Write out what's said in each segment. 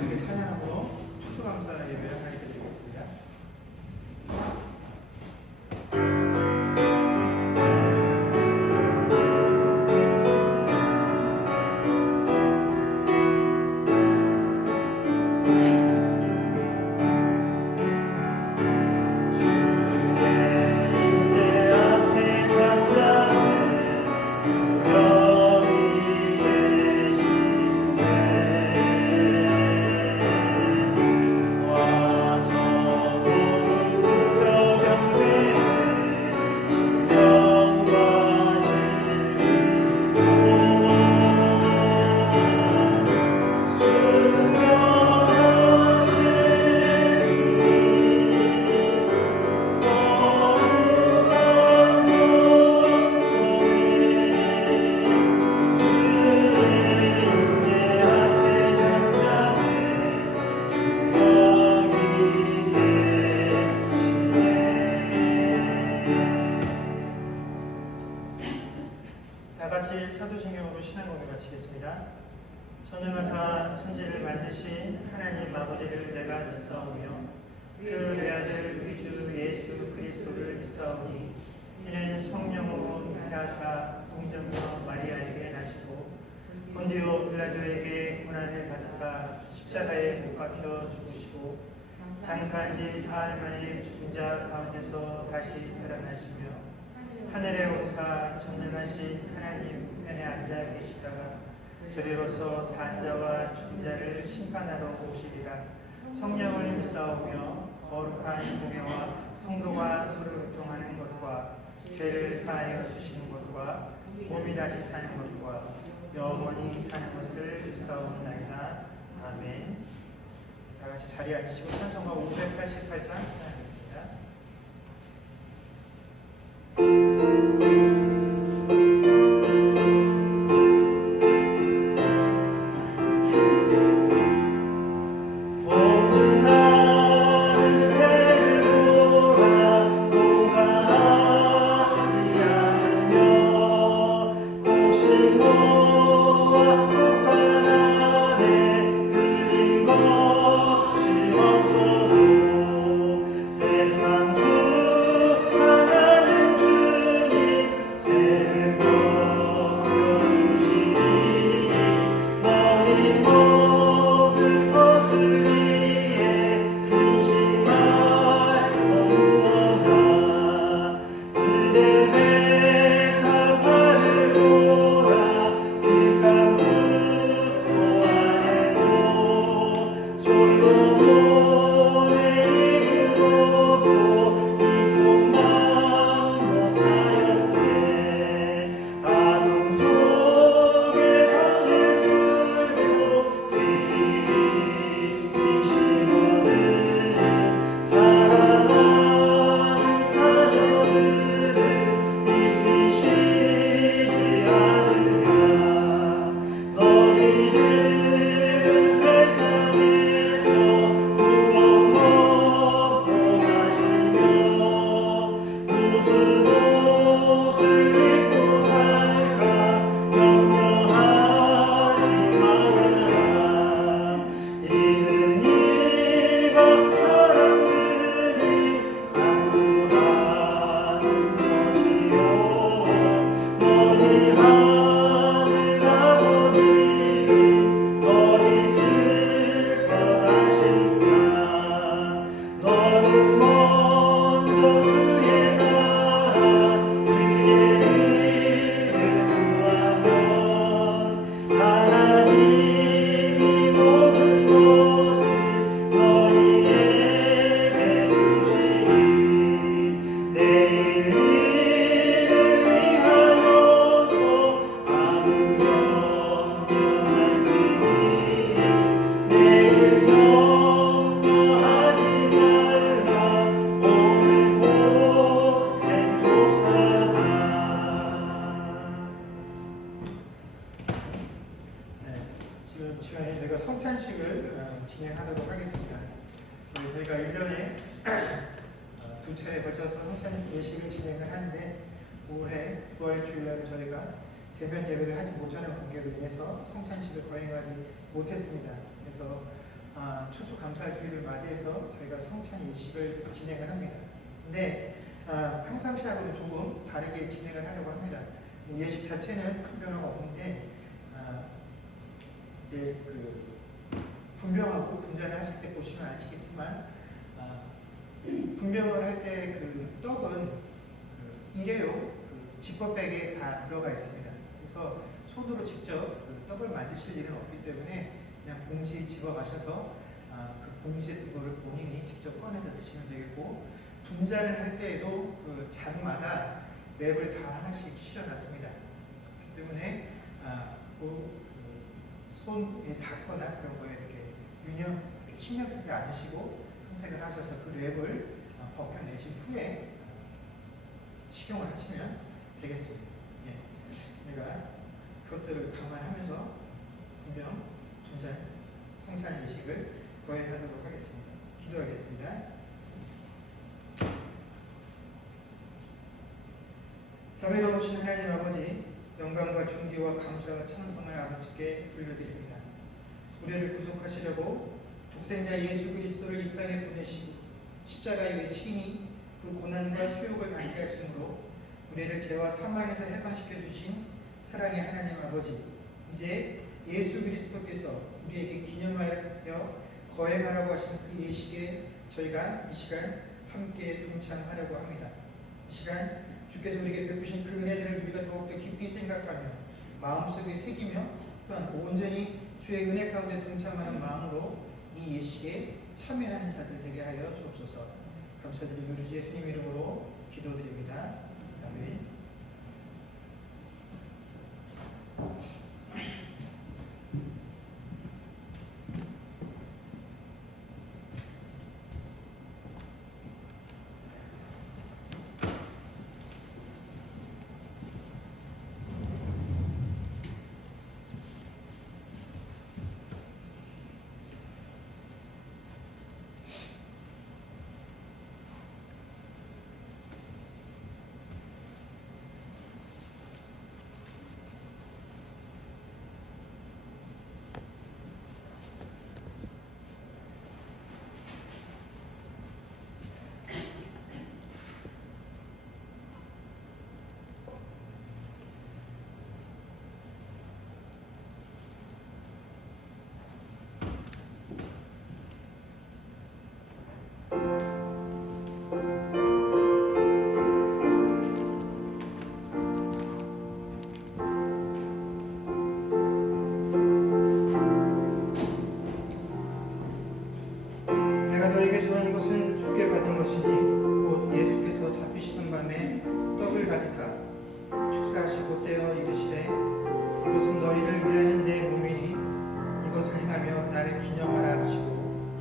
이렇게 찬양으로 추수감사 예배를 하게 드리겠습니다. 다같이 사도신경으로 신앙고백 마치겠습니다. 천을마사 천지를 만드신 하나님 아버지를 내가 믿사오며 그 외아들 우리 주 예수 그리스도를 믿사오니 이는 성령으로 잉태하사 동정녀 마리아에게 나시고 본디오 빌라도에게 고난을 받으사 십자가에 못 박혀 죽으시고 장사한 지 사흘 만에 죽은 자 가운데서 다시 살아나시며 하늘에 오르사 전능하신 하나님 편에 앉아 계시다가 저리로서 산 자와 죽은 자를 심판하러 오시리라. 성령을 믿사오며 거룩한 공회와 성도가 서로 교통하는 것과 죄를 사하여 주시는 것과 몸이 다시 사는 것과 영원히 사는 것을 믿사옵나이다. 아멘. 다같이 자리에 앉으시고 찬송가 588장 찬양하겠습니다. 진행하도록 하겠습니다. 저희가 1년에 두 차례 거쳐서 성찬 예식을 진행을 하는데 올해 9월 주일날 저희가 대면 예배를 하지 못하는 관계로 인해서 성찬식을 거행하지 못했습니다. 그래서 추수감사주의를 맞이해서 저희가 성찬 예식을 진행을 합니다. 근데 평상시하고는 조금 다르게 진행을 하려고 합니다. 예식 자체는 큰 변화가 없는데 이제 그 분병하고 분자를 하실 때 보시면 아시겠지만 분병을 할 때 그 떡은 일회용 지퍼백에 다 들어가 있습니다. 그래서 손으로 직접 그 떡을 만드실 일은 없기 때문에 그냥 봉지 집어 가셔서 그 봉지에 든 거를 본인이 직접 꺼내서 드시면 되겠고, 분자를 할 때에도 그 잔마다 랩을 다 하나씩 씌워놨습니다. 그렇기 때문에 그 손에 닿거나 그런 거에 이렇게 신경 쓰지 않으시고 선택을 하셔서 그 랩을 벗겨내신 후에 식용을 하시면 되겠습니다. 예. 우리가 그것들을 감안하면서 분명 분자 성찬 예식을 거행하도록 하겠습니다. 기도하겠습니다. 자비로우신 하나님 아버지, 영광과 존귀와 감사와 찬송을 아버지께 돌려드립니다. 우리를 구속하시려고 독생자 예수 그리스도를 이 땅에 보내시고 십자가에 외치니 그 고난과 수욕을 당케 하심으로 우리를 죄와 사망에서 해방시켜 주신 사랑의 하나님 아버지, 이제 예수 그리스도께서 우리에게 기념하여 거행하라고 하신 그 예식에 저희가 이 시간 함께 동참하려고 합니다. 이 시간 주께서 우리에게 베푸신 그 은혜들을 우리가 더욱더 깊이 생각하며 마음속에 새기며 또한 온전히 주의 은혜 가운데 동참하는 마음으로 이 예식에 참여하는 자들 되게 하여 주옵소서. 감사드리며 우리 주 예수님 이름으로 기도드립니다. 아멘. 축사하시고 떼어 이르시되 이것은 너희를 위하는 내 몸이니 이것을 행하며 나를 기념하라 하시고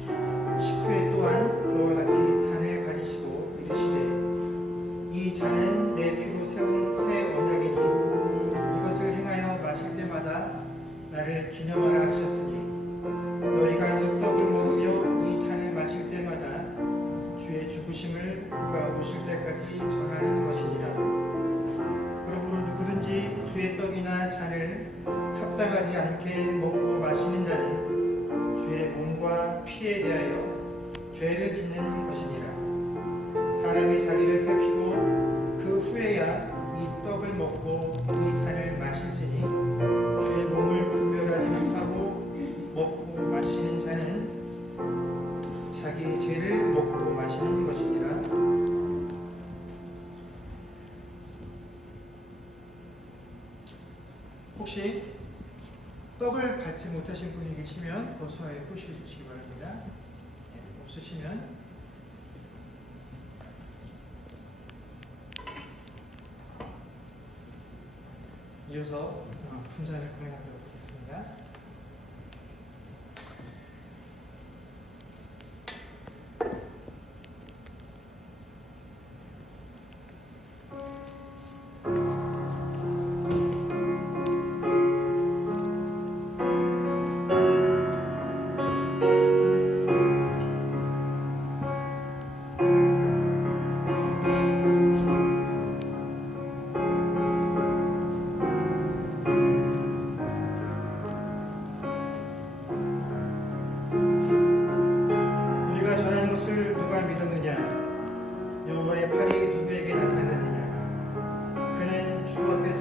식후에 또한 그와 같이 잔을 가지시고 이르시되 이 잔은 내 피로 세운 새 언약이니 이것을 행하여 마실 때마다 나를 기념하라 하셨으니 너희가 이 떡을 먹으며 이 잔을 마실 때마다 주의 죽으심을 그가 오실 때까지 전하는 것이니라. 그러므로 누구든지 주의 떡이나 잔을 합당하지 않게 먹고 마시는 자는 주의 몸과 피에 대하여 죄를 짓는 것이니라. 사람이 자기를 살피고 그 후에야 이 떡을 먹고 이 잔을 마실지니 주의 몸을 분별하지 못하고 먹고 마시는 자는 자기 죄를 먹고 마시는 것이니라. 혹시 떡을 받지 못하신 분이 계시면 고소하에 표시해 주시기 바랍니다. 없으시면 이어서 분잔을 공연하도록 하겠습니다.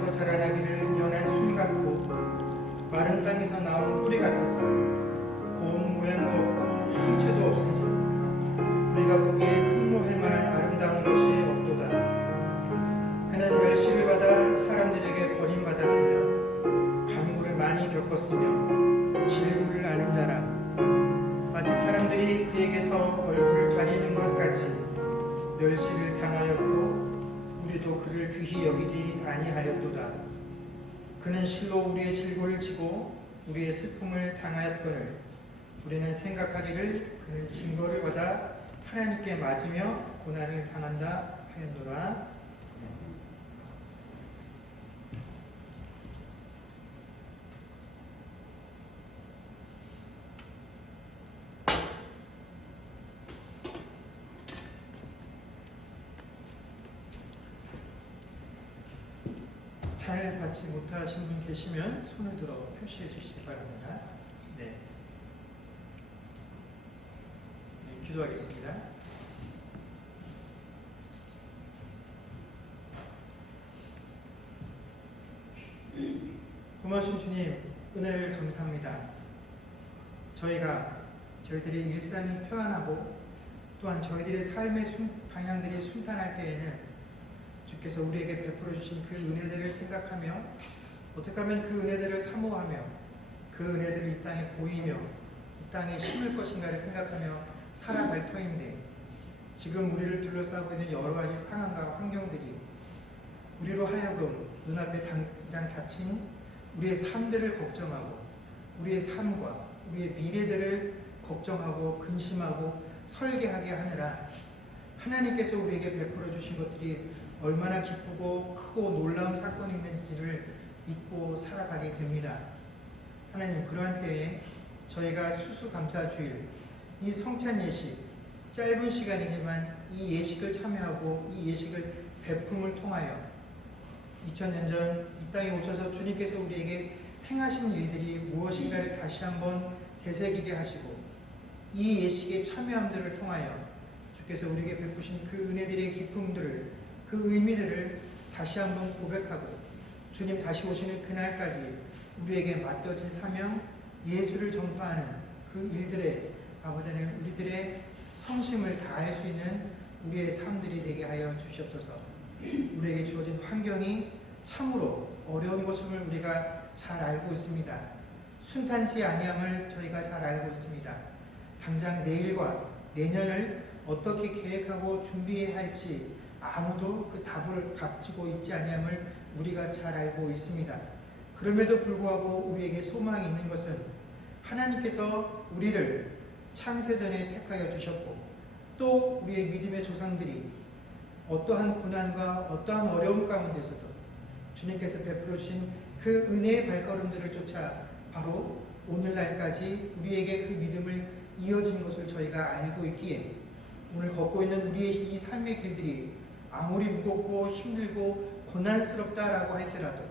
땅에서 자라나기를 연한 순 같고 마른 땅에서 나온 뿌리 같아서 고운 모양도 없고 형체도 없은지 우리가 보기에 흠모할 만한 아름다운 것이 없도다. 그는 멸시를 받아 사람들에게 버림받았으며 간구를 많이 겪었으며 질구를 아는 자라. 마치 사람들이 그에게서 얼굴을 가리는 것 같이 멸시를 당하였고 우리도 그를 귀히 여기지 아니하였도다. 그는 실로 우리의 질고를 지고 우리의 슬픔을 당하였거늘 우리는 생각하기를 그는 징벌을 받아 하나님께 맞으며 고난을 당한다 하였노라. 잘 받지 못하신 분 계시면 손을 들어 표시해 주시기 바랍니다. 네. 기도하겠습니다. 고마우신 주님, 은혜를 감사합니다. 저희들의 일상이 평안하고 또한 저희들의 삶의 방향들이 순탄할 때에는 주께서 우리에게 베풀어 주신 그 은혜들을 생각하며 어떻게 하면 그 은혜들을 사모하며 그 은혜들을 이 땅에 보이며 이 땅에 심을 것인가를 생각하며 살아갈 터인데 지금 우리를 둘러싸고 있는 여러 가지 상황과 환경들이 우리로 하여금 눈앞에 당장 닥친 우리의 삶들을 걱정하고 우리의 삶과 우리의 미래들을 걱정하고 근심하고 설계하게 하느라 하나님께서 우리에게 베풀어 주신 것들이 얼마나 기쁘고 크고 놀라운 사건이 있는지를 잊고 살아가게 됩니다. 하나님, 그러한 때에 저희가 수수감사주일 이 성찬 예식, 짧은 시간이지만 이 예식을 참여하고 이 예식을 베품을 통하여 2000년 전 이 땅에 오셔서 주님께서 우리에게 행하신 일들이 무엇인가를 다시 한번 되새기게 하시고 이 예식의 참여함들을 통하여 주께서 우리에게 베푸신 그 은혜들의 기쁨들을 그 의미들을 다시 한번 고백하고 주님 다시 오시는 그날까지 우리에게 맡겨진 사명 예수를 전파하는 그 일들에 아버지 하나님 우리들의 성심을 다할 수 있는 우리의 삶들이 되게 하여 주시옵소서. 우리에게 주어진 환경이 참으로 어려운 것임을 우리가 잘 알고 있습니다. 순탄치 아니함을 저희가 잘 알고 있습니다. 당장 내일과 내년을 어떻게 계획하고 준비해야 할지 아무도 그 답을 가지고 있지 아니함을 우리가 잘 알고 있습니다. 그럼에도 불구하고 우리에게 소망이 있는 것은 하나님께서 우리를 창세전에 택하여 주셨고 또 우리의 믿음의 조상들이 어떠한 고난과 어떠한 어려움 가운데서도 주님께서 베풀어 주신 그 은혜의 발걸음들을 쫓아 바로 오늘날까지 우리에게 그 믿음을 이어진 것을 저희가 알고 있기에 오늘 걷고 있는 우리의 이 삶의 길들이 아무리 무겁고 힘들고 고난스럽다라고 할지라도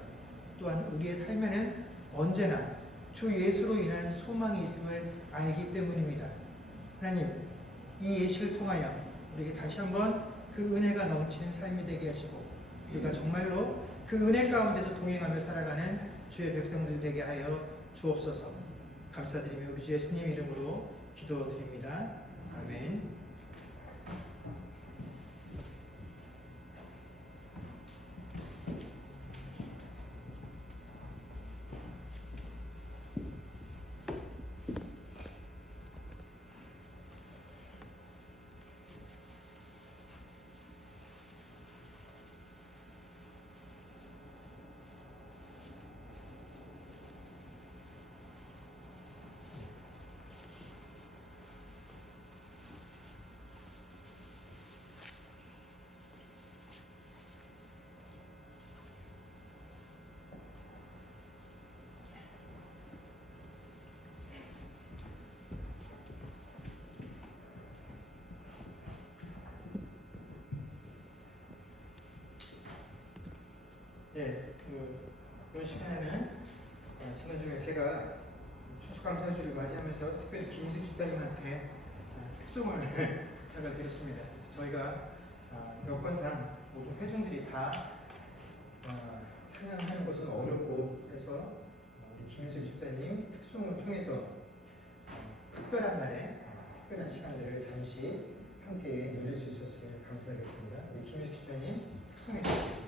또한 우리의 삶에는 언제나 주 예수로 인한 소망이 있음을 알기 때문입니다. 하나님, 이 예식을 통하여 우리에게 다시 한번 그 은혜가 넘치는 삶이 되게 하시고 우리가 정말로 그 은혜 가운데서 동행하며 살아가는 주의 백성들 되게 하여 주옵소서. 감사드리며 우리 주 예수님 이름으로 기도드립니다. 아멘. 네, 이번 시간에는 지난주에 제가 추수감사주를 맞이하면서 특별히 김숙 집사님한테 특송을 부탁을 드렸습니다. 저희가 여건상 모든 회중들이 다 찬양하는 것은 어렵고 그래서 우리 김윤수 집사님 특송을 통해서 특별한 날에 특별한 시간들을 잠시 함께 누릴 수 있었으면 감사하겠습니다. 우리 김윤수 집사님 특송해 주시겠습니다.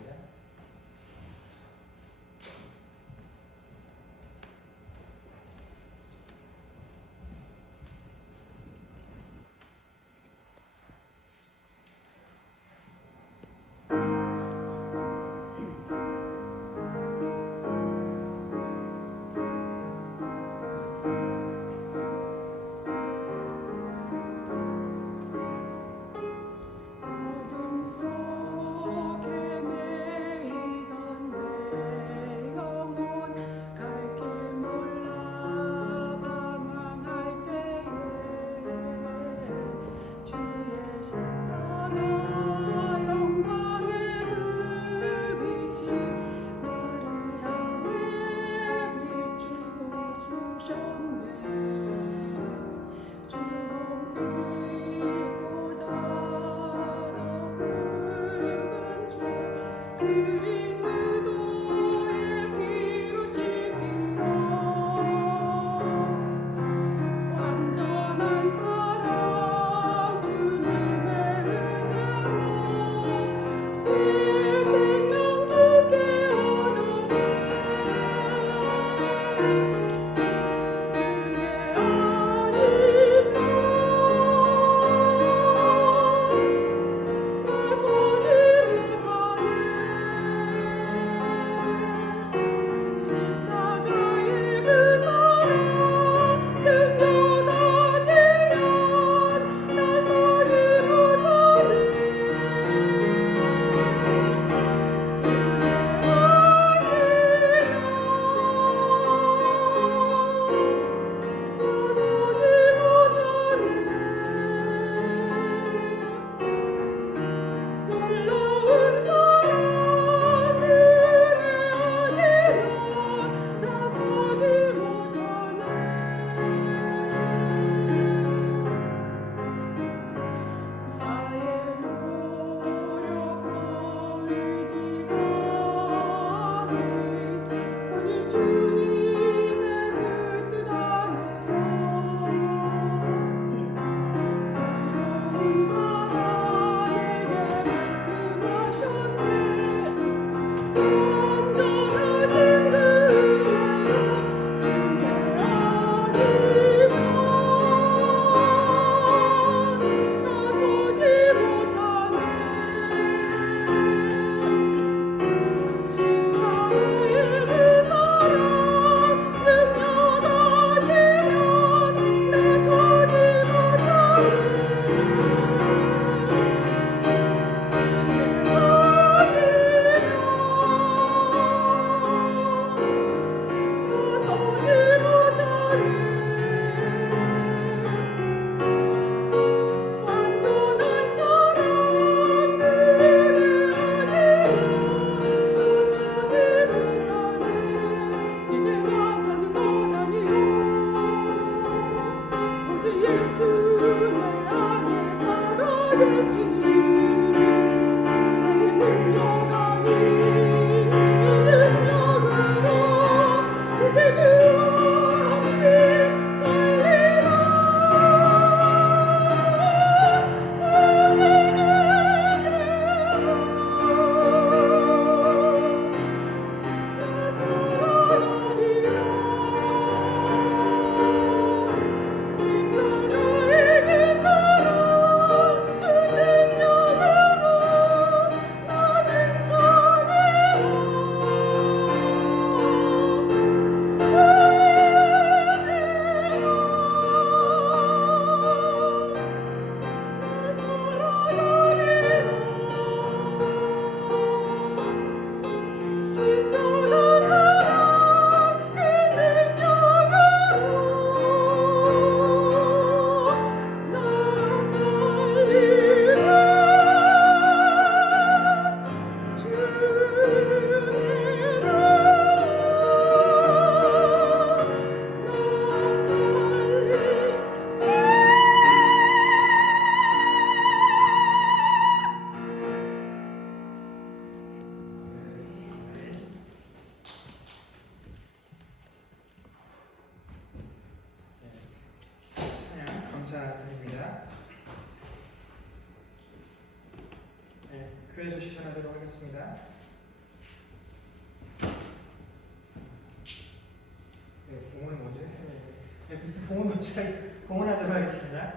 공헌하도록 하겠습니다.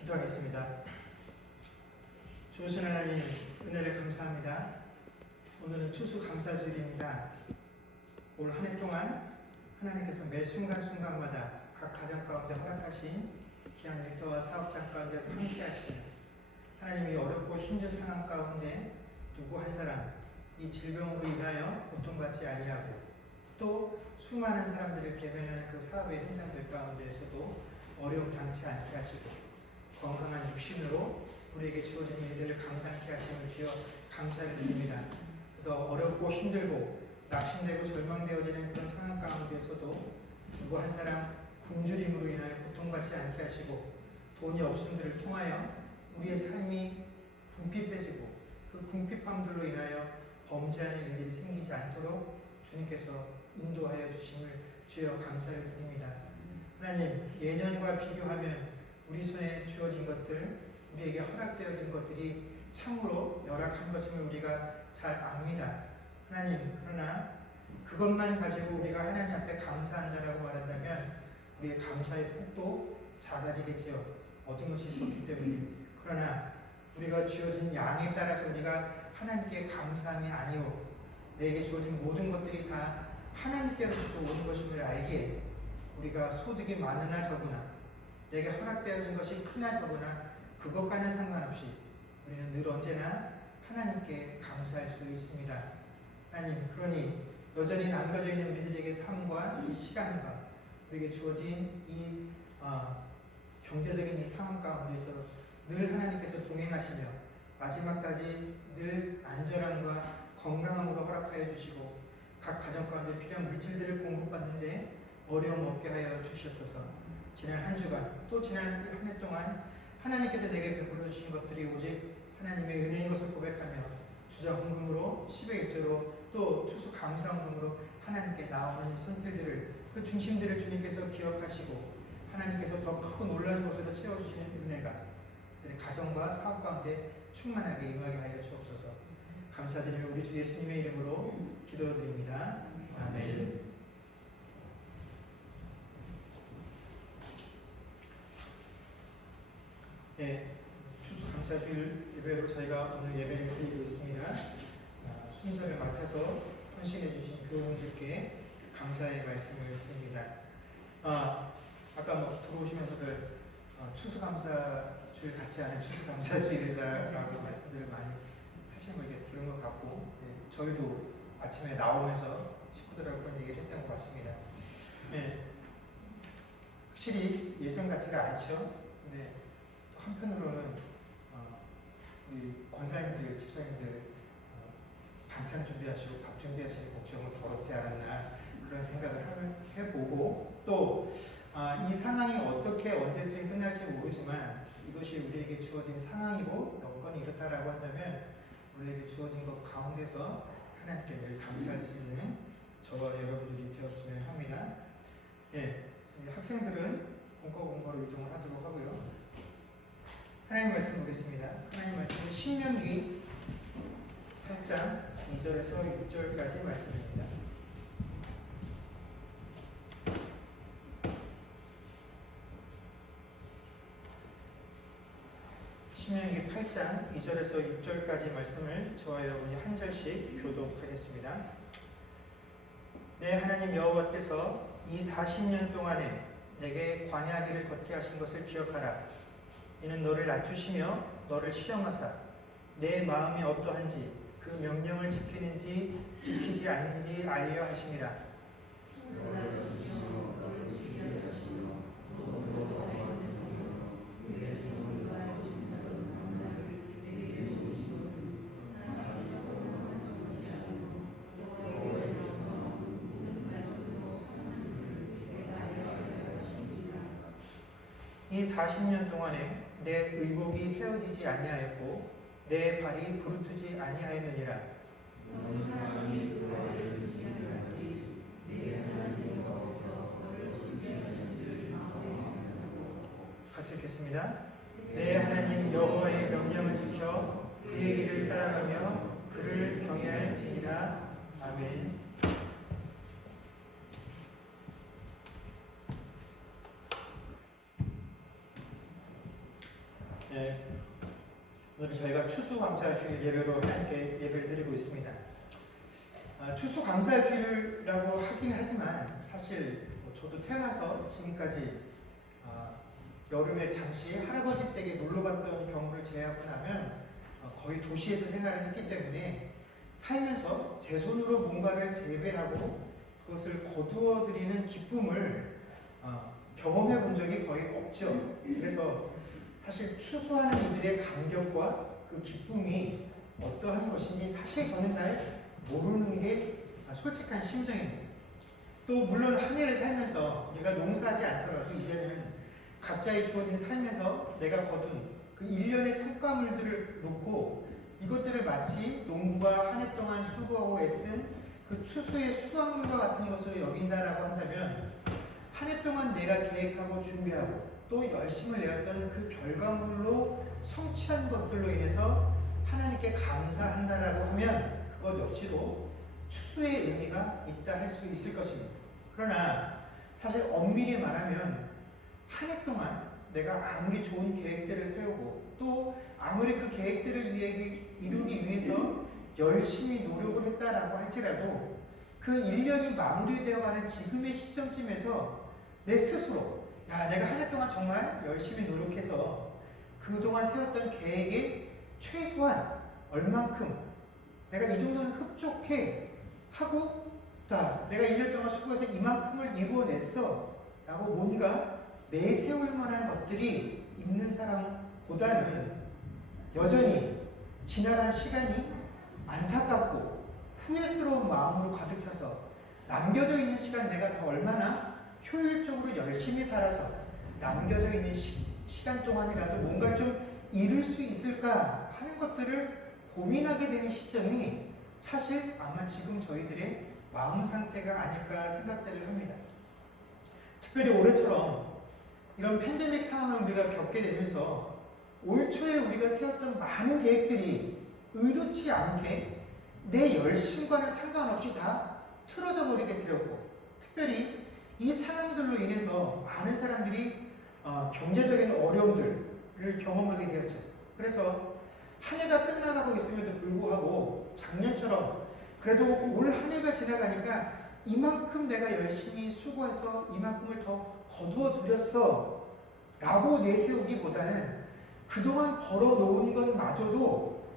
기도하겠습니다. 좋으신 하나님, 은혜를 감사합니다. 오늘은 추수감사주일입니다. 올 한 해 동안 하나님께서 매 순간순간마다 각 가정 가운데 허락하신 귀한 일터와 사업장 가운데서 함께 하시는 하나님이 어렵고 힘든 상황 가운데 누구 한 사람 이 질병으로 인하여 고통받지 아니하고 또 수많은 사람들을 대면하는 그 사업의 현장들 가운데에서도 어려움 당치 않게 하시고 건강한 육신으로 우리에게 주어진 일들을 감당케 하시는 주여 감사를 드립니다. 그래서 어렵고 힘들고 낙심되고 절망되어지는 그런 상황 가운데서도 누구 한 사람 굶주림으로 인하여 고통받지 않게 하시고 돈이 없음들을 통하여 우리의 삶이 궁핍해지고 그 궁핍함들로 인하여 범죄하는 일들이 생기지 않도록 주님께서 인도하여 주심을 주여 감사를 드립니다. 하나님, 예년과 비교하면 우리 손에 주어진 것들, 우리에게 허락되어진 것들이 참으로 열악한 것임을 우리가 잘 압니다. 하나님, 그러나 그것만 가지고 우리가 하나님 앞에 감사한다라고 말한다면 우리의 감사의 폭도 작아지겠지요. 얻은 것이 있었기 때문에. 그러나 우리가 주어진 양에 따라서 우리가 하나님께 감사함이 아니오 내게 주어진 모든 것들이 다 하나님께로부터 오는 것임을 알기에 우리가 소득이 많으나 적으나 내게 허락되어진 것이 크나 적으나 그것과는 상관없이 우리는 늘 언제나 하나님께 감사할 수 있습니다. 하나님, 그러니 여전히 남겨져 있는 우리들에게 삶과 이 시간과 우리에게 주어진 이 경제적인 이 상황 가운데서 늘 하나님께서 동행하시며 마지막까지 늘 안전함과 건강함으로 허락하여 주시고 각 가정 가운데 필요한 물질들을 공급받는데 어려움 없게 하여 주시옵소서. 지난 한 주간 또 지난 한 해 동안 하나님께서 내게 베풀어 주신 것들이 오직 하나님의 은혜인 것을 고백하며 주저헌금으로 10의 1조로 또 추수감사헌금으로 하나님께 나오는 손길들을 그 중심들을 주님께서 기억하시고 하나님께서 더 크고 놀라운 것으로 채워주시는 은혜가 그들의 가정과 사업 가운데 충만하게 임하게 하여 주옵소서. 감사드리며 우리 주 예수님의 이름으로 기도드립니다. 아멘. 네, 추수감사주일 예배로 저희가 오늘 예배를 드리고 있습니다. 순서를 맡아서 헌신해 주신 교우분들께 감사의 말씀을 드립니다. 아까 들어오시면서 추수감사주일 같지 않은 추수감사주일이다라고 말씀들을 많이 하신 거 이렇게 들은 것 같고, 네, 저희도 아침에 나오면서 식구들하고 그런 얘기를 했던 것 같습니다. 네, 확실히 예전 같지가 않죠. 네, 또 한편으로는 우리 권사님들, 집사님들 반찬 준비하시고 밥 준비하시는 걱정은 덜었지 않았나 그런 생각을 해보고 또 이 상황이 어떻게 언제쯤 끝날지 모르지만 이것이 우리에게 주어진 상황이고 여건이 이렇다라고 한다면 우리에게 주어진 것 가운데서 하나님께 늘 감사할 수 있는 저와 여러분들이 되었으면 합니다. 예, 학생들은 공과공과로 이동을 하도록 하고요. 하나님 말씀 보겠습니다. 하나님 말씀은 신명기 8장 2절에서 6절까지 말씀입니다. 신명기 8장 2절에서 6절까지 말씀을 저와 여러분이 한 절씩 교독하겠습니다. 내 하나님 여호와께서 이 40년 동안에 내게 광야 길을 걷게 하신 것을 기억하라. 이는 너를 낮추시며 너를 시험하사 내 마음이 어떠한지 그 명령을 지키는지 지키지 않는지 알려 하심이라. 이 40년 동안에 내 의복이 헤어지지 아니하였고 내 발이 부르트지 아니하였느니라. 같이 읽겠습니다. 내 하나님 여호와의 명령을 지켜 그의 길을 따라가며 그를 경외할지니라. 아멘. 네, 오늘 저희가 추수감사주일 예배로 함께 예배를 드리고 있습니다. 추수감사주일이라고 하긴 하지만 사실 저도 태어나서 지금까지 여름에 잠시 할아버지 댁에 놀러 갔던 경우를 제외하고 나면 거의 도시에서 생활을 했기 때문에 살면서 제 손으로 뭔가를 재배하고 그것을 거두어 드리는 기쁨을 경험해 본 적이 거의 없죠. 그래서 사실 추수하는 이들의 감격과 그 기쁨이 어떠한 것인지 사실 저는 잘 모르는 게 솔직한 심정입니다. 또 물론 한 해를 살면서 우리가 농사하지 않더라도 이제는 각자의 주어진 삶에서 내가 거둔 그 일련의 성과물들을 놓고 이것들을 마치 농부가 한 해 동안 수고하고 애쓴 그 추수의 수확물과 같은 것으로 여긴다라고 한다면 한 해 동안 내가 계획하고 준비하고 또 열심을 내었던 그 결과물로 성취한 것들로 인해서 하나님께 감사한다라고 하면 그것 역시도 추수의 의미가 있다 할 수 있을 것입니다. 그러나 사실 엄밀히 말하면 한 해 동안 내가 아무리 좋은 계획들을 세우고 또 아무리 그 계획들을 이루기 위해서 열심히 노력을 했다라고 할지라도 그 1년이 마무리되어가는 지금의 시점쯤에서 내 스스로 내가 한 해 동안 정말 열심히 노력해서 그동안 세웠던 계획의 최소한 얼만큼 내가 이 정도는 흡족해 하고 내가 1년 동안 수고해서 이만큼을 이루어냈어 라고 뭔가 내세울 만한 것들이 있는 사람보다는 여전히 지나간 시간이 안타깝고 후회스러운 마음으로 가득 차서 남겨져 있는 시간 내가 더 얼마나 효율적으로 열심히 살아서 남겨져 있는 시간 동안이라도 뭔가 좀 이룰 수 있을까 하는 것들을 고민하게 되는 시점이 사실 아마 지금 저희들의 마음 상태가 아닐까 생각들을 합니다. 특별히 올해처럼 이런 팬데믹 상황을 우리가 겪게 되면서 올 초에 우리가 세웠던 많은 계획들이 의도치 않게 내 열심과는 상관없이 다 틀어져 버리게 되었고, 특별히 이 상황들로 인해서 많은 사람들이 경제적인 어려움들을 경험하게 되었죠. 그래서 한 해가 끝나가고 있음에도 불구하고 작년처럼 그래도 올 한 해가 지나가니까 이만큼 내가 열심히 수고해서 이만큼을 더 거두어 들였어 라고 내세우기보다는 그동안 벌어놓은 것마저도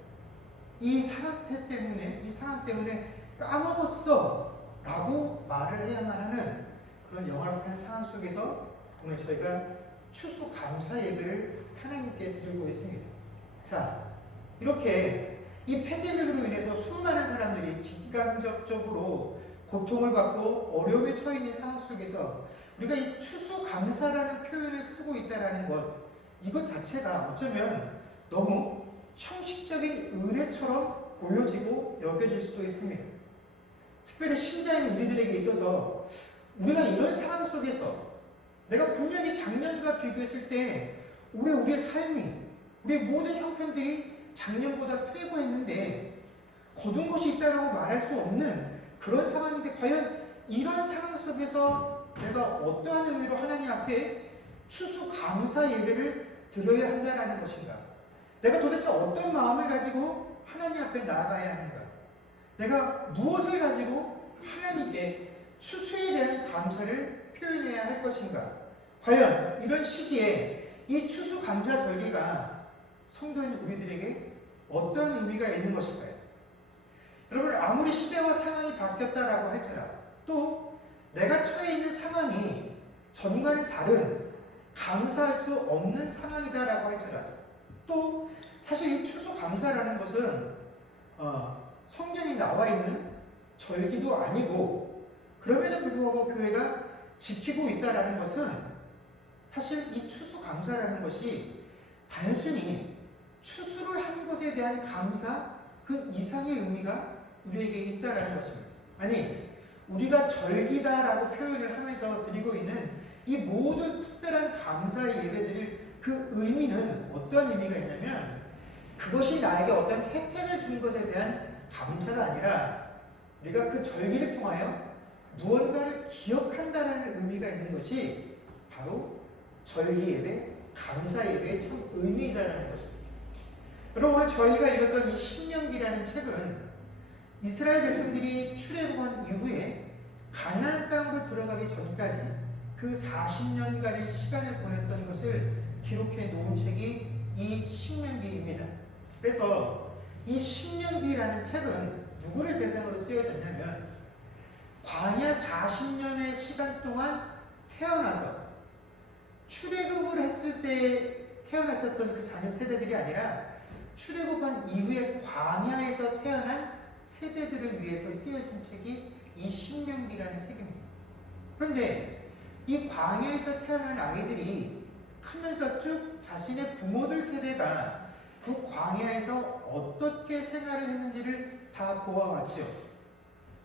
이 상황 때문에 까먹었어 라고 말을 해야만 하는 그런 영화롭한 상황 속에서 오늘 저희가 추수감사 예배를 하나님께 드리고 있습니다. 자, 이렇게 이 팬데믹으로 인해서 수많은 사람들이 직간접적으로 고통을 받고 어려움에 처해 있는 상황 속에서 우리가 이 추수감사라는 표현을 쓰고 있다는 것, 이것 자체가 어쩌면 너무 형식적인 의례처럼 보여지고 여겨질 수도 있습니다. 특별히 신자인 우리들에게 있어서 우리가 이런 상황 속에서 내가 분명히 작년과 비교했을 때 올해 우리의 삶이, 우리의 모든 형편들이 작년보다 퇴보했는데 거둔 것이 있다고 말할 수 없는 그런 상황인데 과연 이런 상황 속에서 내가 어떠한 의미로 하나님 앞에 추수감사 예배를 드려야 한다는 것인가? 내가 도대체 어떤 마음을 가지고 하나님 앞에 나아가야 하는가? 내가 무엇을 가지고 하나님께 추수에 대한 감사를 표현해야 할 것인가? 과연 이런 시기에 이 추수감사 절기가 성도인 우리들에게 어떤 의미가 있는 것일까요? 여러분, 아무리 시대와 상황이 바뀌었다라고 할지라도 또 내가 처해 있는 상황이 전과는 다른 감사할 수 없는 상황이다라고 할지라도 또 사실 이 추수감사라는 것은 성경에 나와 있는 절기도 아니고 그럼에도 불구하고 교회가 지키고 있다라는 것은 사실 이 감사라는 것이 단순히 추수를 한 것에 대한 감사 그 이상의 의미가 우리에게 있다라는 것입니다. 아니, 우리가 절기다라고 표현을 하면서 드리고 있는 이 모든 특별한 감사의 예배드릴 그 의미는 어떤 의미가 있냐면, 그것이 나에게 어떤 혜택을 준 것에 대한 감사가 아니라 우리가 그 절기를 통하여 무언가를 기억한다라는 의미가 있는 것이 바로 절기 예배, 감사 예배의 참 의미이다라는 것입니다. 여러분, 저희가 읽었던 이 신명기라는 책은 이스라엘 백성들이 출애굽한 이후에 가나안 땅으로 들어가기 전까지 그 40년간의 시간을 보냈던 것을 기록해 놓은 책이 이 신명기입니다. 그래서 이 신명기라는 책은 누구를 대상으로 쓰여졌냐면, 광야 40년의 시간 동안 태어나서 출애굽을 했을 때 태어났었던 그 자녀 세대들이 아니라 출애굽한 이후에 광야에서 태어난 세대들을 위해서 쓰여진 책이 이 신명기라는 책입니다. 그런데 이 광야에서 태어난 아이들이 크면서 쭉 자신의 부모들 세대가 그 광야에서 어떻게 생활을 했는지를 다 보아왔죠.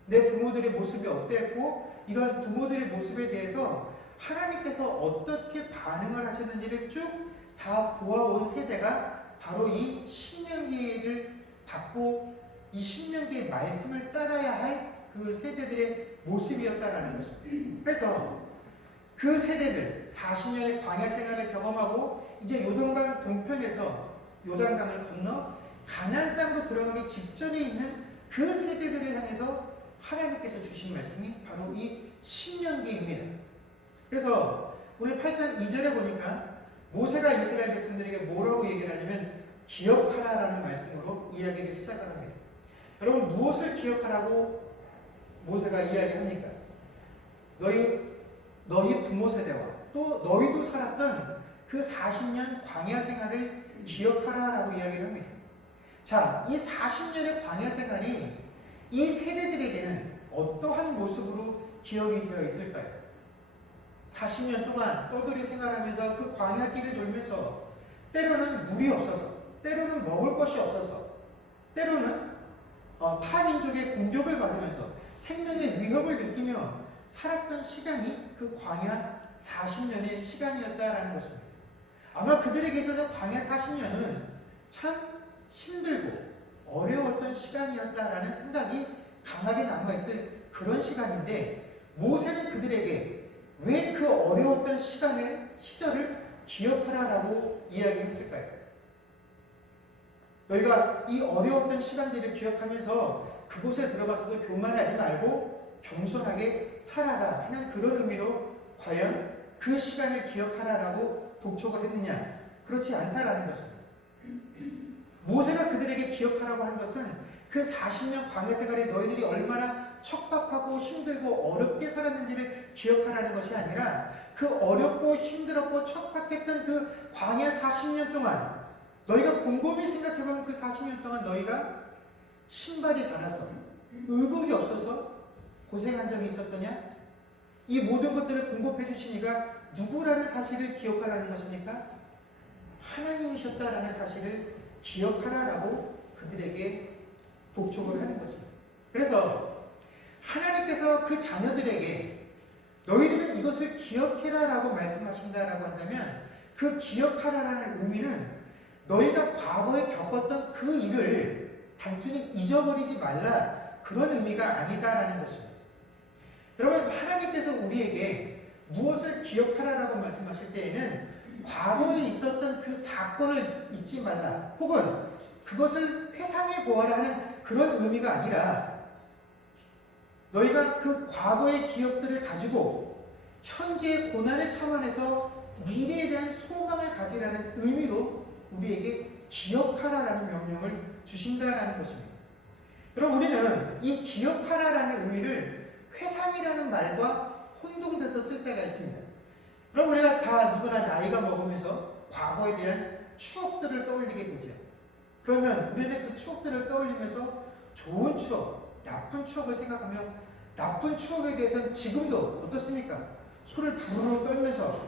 내 부모들의 모습이 어땠고, 이런 부모들의 모습에 대해서 하나님께서 어떻게 반응을 하셨는지를 쭉 다 보아온 세대가 바로 이 신명기를 받고 이 신명기의 말씀을 따라야 할 그 세대들의 모습이었다라는 것입니다. 그래서 그 세대들 40년의 광야 생활을 경험하고 이제 요단강 동편에서 요단강을 건너 가나안 땅으로 들어가기 직전에 있는 그 세대들을 향해서 하나님께서 주신 말씀이 바로 이 신명기입니다. 그래서 오늘 8장 2절에 보니까 모세가 이스라엘 백성들에게 뭐라고 얘기를 하냐면 기억하라라는 말씀으로 이야기를 시작을 합니다. 여러분, 무엇을 기억하라고 모세가 이야기합니까? 너희 부모 세대와 또 너희도 살았던 그 40년 광야 생활을 기억하라라고 이야기를 합니다. 자, 이 40년의 광야 생활이 이 세대들에게는 어떠한 모습으로 기억이 되어 있을까요? 40년 동안 떠돌이 생활하면서 그 광야길을 돌면서 때로는 물이 없어서, 때로는 먹을 것이 없어서, 때로는 타민족의 공격을 받으면서 생명의 위협을 느끼며 살았던 시간이 그 광야 40년의 시간이었다라는 것입니다. 아마 그들에게 있어서 광야 40년은 참 힘들고 어려웠던 시간이었다라는 생각이 강하게 남아있을 그런 시간인데, 모세는 그들에게 왜 그 어려웠던 시절을 기억하라라고 이야기했을까요? 너희가 이 어려웠던 시간들을 기억하면서 그곳에 들어가서도 교만하지 말고 겸손하게 살아라 하는 그런 의미로 과연 그 시간을 기억하라라고 독촉을 했느냐? 그렇지 않다라는 것입니다. 모세가 그들에게 기억하라고 한 것은 그 40년 광야 생활에 너희들이 얼마나 척박하고 힘들고 어렵게 살았는지를 기억하라는 것이 아니라, 그 어렵고 힘들었고 척박했던 그 광야 40년 동안 너희가 곰곰이 생각해보면 그 40년 동안 너희가 신발이 닳아서 의복이 없어서 고생한 적이 있었더냐? 이 모든 것들을 공급해 주신 이가 누구라는 사실을 기억하라는 것입니까? 하나님이셨다라는 사실을 기억하라라고 그들에게 독촉을 하는 것입니다. 그래서 하나님께서 그 자녀들에게 너희들은 이것을 기억해라라고 말씀하신다라고 한다면, 그 기억하라라는 의미는 너희가 과거에 겪었던 그 일을 단순히 잊어버리지 말라, 그런 의미가 아니다라는 것입니다. 여러분, 하나님께서 우리에게 무엇을 기억하라라고 말씀하실 때에는 과거에 있었던 그 사건을 잊지 말라, 혹은 그것을 회상해 보아라 하는 그런 의미가 아니라, 너희가 그 과거의 기억들을 가지고 현재의 고난을 참아내서 미래에 대한 소망을 가지라는 의미로 우리에게 기억하라라는 명령을 주신다라는 것입니다. 그럼 우리는 이 기억하라라는 의미를 회상이라는 말과 혼동돼서 쓸 때가 있습니다. 그럼 우리가 다 누구나 나이가 먹으면서 과거에 대한 추억들을 떠올리게 되죠. 그러면 우리는 그 추억들을 떠올리면서 좋은 추억, 나쁜 추억을 생각하며 나쁜 추억에 대해서는 지금도 어떻습니까? 손을 부르르 떨면서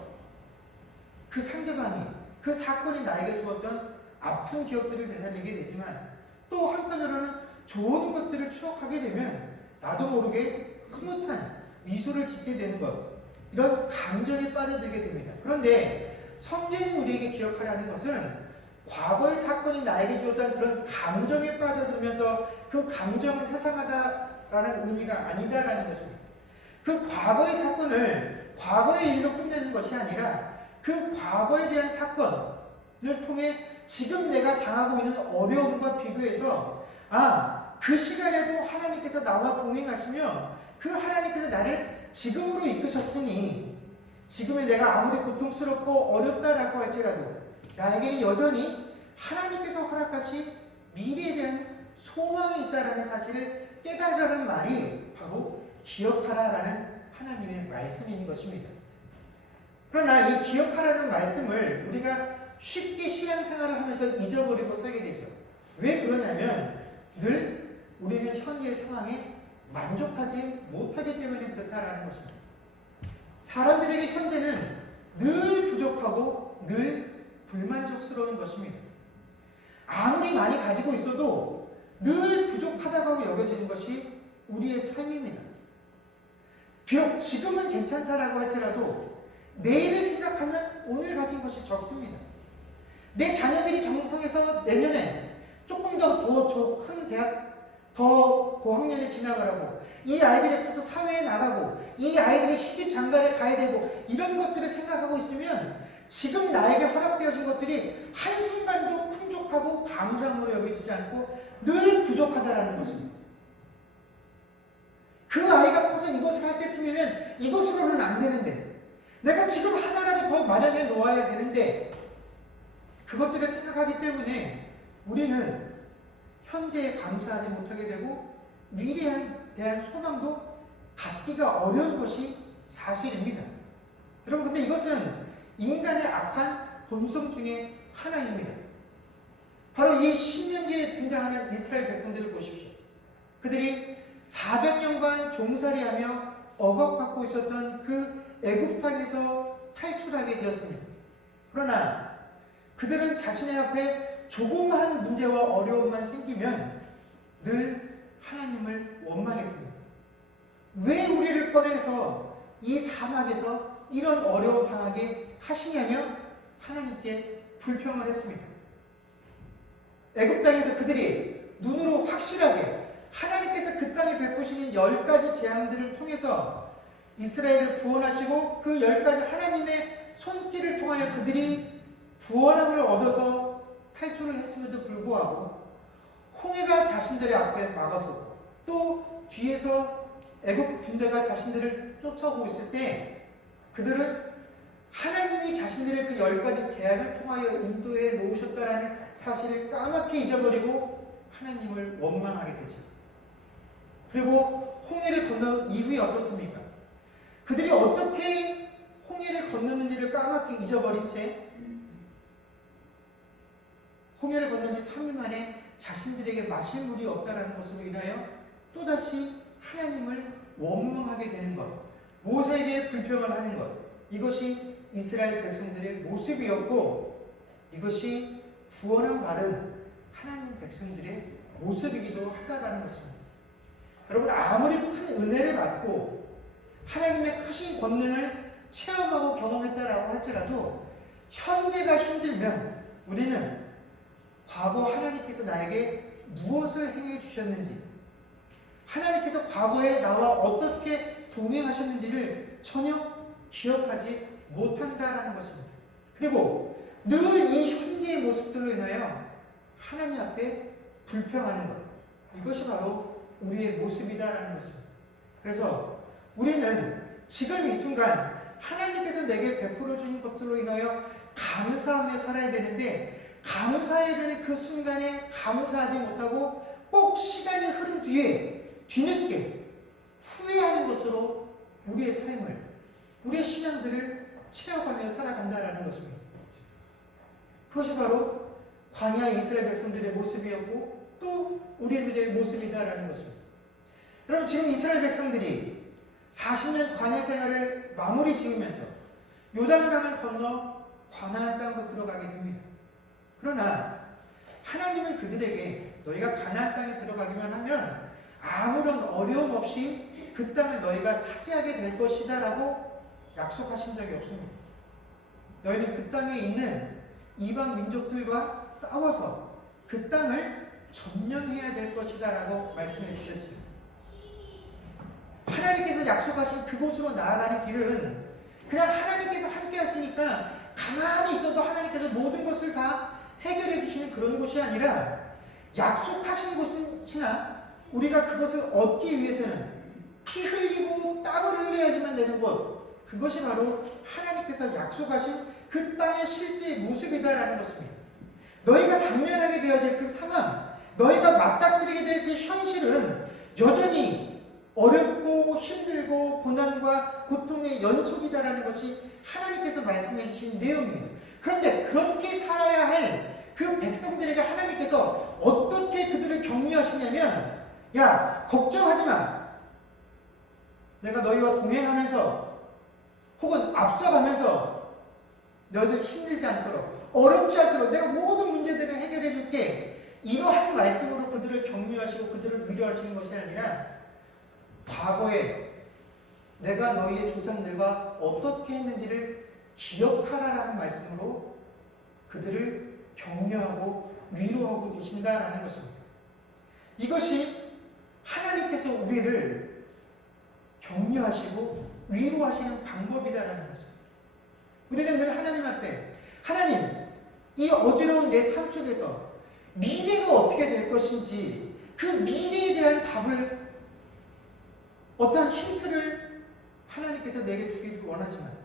그 상대방이 그 사건이 나에게 주었던 아픈 기억들을 되살리게 되지만 또 한편으로는 좋은 것들을 추억하게 되면 나도 모르게 흐뭇한 미소를 짓게 되는 것, 이런 감정에 빠져들게 됩니다. 그런데 성경이 우리에게 기억하라는 것은 과거의 사건이 나에게 주었던 그런 감정에 빠져들면서 그 감정을 회상하다라는 의미가 아니다라는 것입니다. 그 과거의 사건을 과거의 일로 끝내는 것이 아니라 그 과거에 대한 사건을 통해 지금 내가 당하고 있는 어려움과 비교해서 그 시간에도 하나님께서 나와 동행하시며 그 하나님께서 나를 지금으로 이끄셨으니 지금의 내가 아무리 고통스럽고 어렵다라고 할지라도 나에게는 여전히 하나님께서 허락하신 미래에 대한 소망이 있다라는 사실을 깨달으라는 말이 바로 기억하라라는 하나님의 말씀인 것입니다. 그러나 이 기억하라는 말씀을 우리가 쉽게 신앙생활을 하면서 잊어버리고 살게 되죠. 왜 그러냐면 늘 우리는 현재의 상황에 만족하지 못하기 때문에 그렇다라는 것입니다. 사람들에게 현재는 늘 부족하고 늘 불만족스러운 것입니다. 아무리 많이 가지고 있어도 늘 부족하다고 여겨지는 것이 우리의 삶입니다. 비록 지금은 괜찮다라고 할지라도 내일을 생각하면 오늘 가진 것이 적습니다. 내 자녀들이 정성해서 내년에 조금 더 큰 대학, 더 고학년에 진학을 하고 이 아이들이 커서 사회에 나가고 이 아이들이 시집 장가를 가야 되고 이런 것들을 생각하고 있으면 지금 나에게 허락되어진 것들이 한순간도 풍족하고 감사함으로 여겨지지 않고 늘 부족하다라는 것입니다. 그 아이가 커서 이것을 할 때쯤이면 이것으로는 안 되는데 내가 지금 하나라도 더 마련해 놓아야 되는데 그것들을 생각하기 때문에 우리는 현재에 감사하지 못하게 되고 미래에 대한 소망도 갖기가 어려운 것이 사실입니다. 여러분, 근데 이것은 인간의 악한 본성 중에 하나입니다. 바로 이 신명기에 등장하는 이스라엘 백성들을 보십시오. 그들이 400년간 종살이하며 억압받고 있었던 그 애굽 땅에서 탈출하게 되었습니다. 그러나 그들은 자신의 앞에 조그마한 문제와 어려움만 생기면 늘 하나님을 원망했습니다. 왜 우리를 꺼내서 이 사막에서 이런 어려움 당하게 하시냐며 하나님께 불평을 했습니다. 애굽 땅에서 그들이 눈으로 확실하게 하나님께서 그 땅에 베푸시는 10가지 재앙들을 통해서 이스라엘을 구원하시고 그 10가지 하나님의 손길을 통하여 그들이 구원함을 얻어서 탈출을 했음에도 불구하고 홍해가 자신들의 앞에 막아서고 또 뒤에서 애굽 군대가 자신들을 쫓아오고 있을 때 그들은 하나님이 자신들의 그 10가지 재앙을 통하여 인도해 놓으셨다라는 사실을 까맣게 잊어버리고 하나님을 원망하게 되죠. 그리고 홍해를 건넌 이후에 어떻습니까? 그들이 어떻게 홍해를 건넜는지를 까맣게 잊어버린 채 홍해를 건넌 지 3일 만에 자신들에게 마실 물이 없다라는 것으로 인하여 또다시 하나님을 원망하게 되는 것, 모세에게 불평을 하는 것, 이것이 이스라엘 백성들의 모습이었고 이것이 구원한 바른 하나님 백성들의 모습이기도 하다라는 것입니다. 여러분, 아무리 큰 은혜를 받고 하나님의 크신 권능을 체험하고 경험했다라고 할지라도 현재가 힘들면 우리는 과거 하나님께서 나에게 무엇을 행해 주셨는지, 하나님께서 과거에 나와 어떻게 동행하셨는지를 전혀 기억하지 못한다라는 것입니다. 그리고 늘 이 현재의 모습들로 인하여 하나님 앞에 불평하는 것, 이것이 바로 우리의 모습이다라는 것입니다. 그래서 우리는 지금 이 순간 하나님께서 내게 베풀어 주신 것들로 인하여 감사하며 살아야 되는데 감사해야 되는 그 순간에 감사하지 못하고 꼭 시간이 흐른 뒤에 뒤늦게 후회하는 것으로 우리의 삶을, 우리의 신앙들을 채워가며 살아간다라는 것입니다. 그것이 바로 광야 이스라엘 백성들의 모습이었고 또 우리들의 모습이다라는 것입니다. 여러분, 지금 이스라엘 백성들이 40년 광야 생활을 마무리 지으면서 요단강을 건너 가나안 땅으로 들어가게 됩니다. 그러나 하나님은 그들에게 너희가 가나안 땅에 들어가기만 하면 아무런 어려움 없이 그 땅을 너희가 차지하게 될 것이다 라고 약속하신 적이 없습니다. 너희는 그 땅에 있는 이방 민족들과 싸워서 그 땅을 점령해야 될 것이다 라고 말씀해 주셨지. 하나님께서 약속하신 그곳으로 나아가는 길은 그냥 하나님께서 함께 하시니까 가만히 있어도 하나님께서 모든 것을 다 해결해 주시는 그런 곳이 아니라 약속하신 곳이나 우리가 그것을 얻기 위해서는 피 흘리고 땀을 흘려야지만 되는 곳, 그것이 바로 하나님께서 약속하신 그 땅의 실제 모습이다라는 것입니다. 너희가 당면하게 되어질 그 상황, 너희가 맞닥뜨리게 될 그 현실은 여전히 어렵고 힘들고 고난과 고통의 연속이다라는 것이 하나님께서 말씀해 주신 내용입니다. 그런데 그렇게 살아야 할 그 백성들에게 하나님께서 어떻게 그들을 격려하시냐면, 야, 걱정하지 마. 내가 너희와 동행하면서 혹은 앞서가면서 너희들 힘들지 않도록, 어렵지 않도록 내가 모든 문제들을 해결해 줄게. 이러한 말씀으로 그들을 격려하시고 그들을 위로하시는 것이 아니라 과거에 내가 너희의 조상들과 어떻게 했는지를 기억하라라는 말씀으로 그들을 격려하고 위로하고 계신다라는 것입니다. 이것이 하나님께서 우리를 격려하시고 위로하시는 방법이다라는 것입니다. 우리는 늘 하나님 앞에, 하나님, 이 어지러운 내 삶 속에서 미래가 어떻게 될 것인지 그 미래에 대한 답을, 어떠한 힌트를 하나님께서 내게 주기를 원하지만,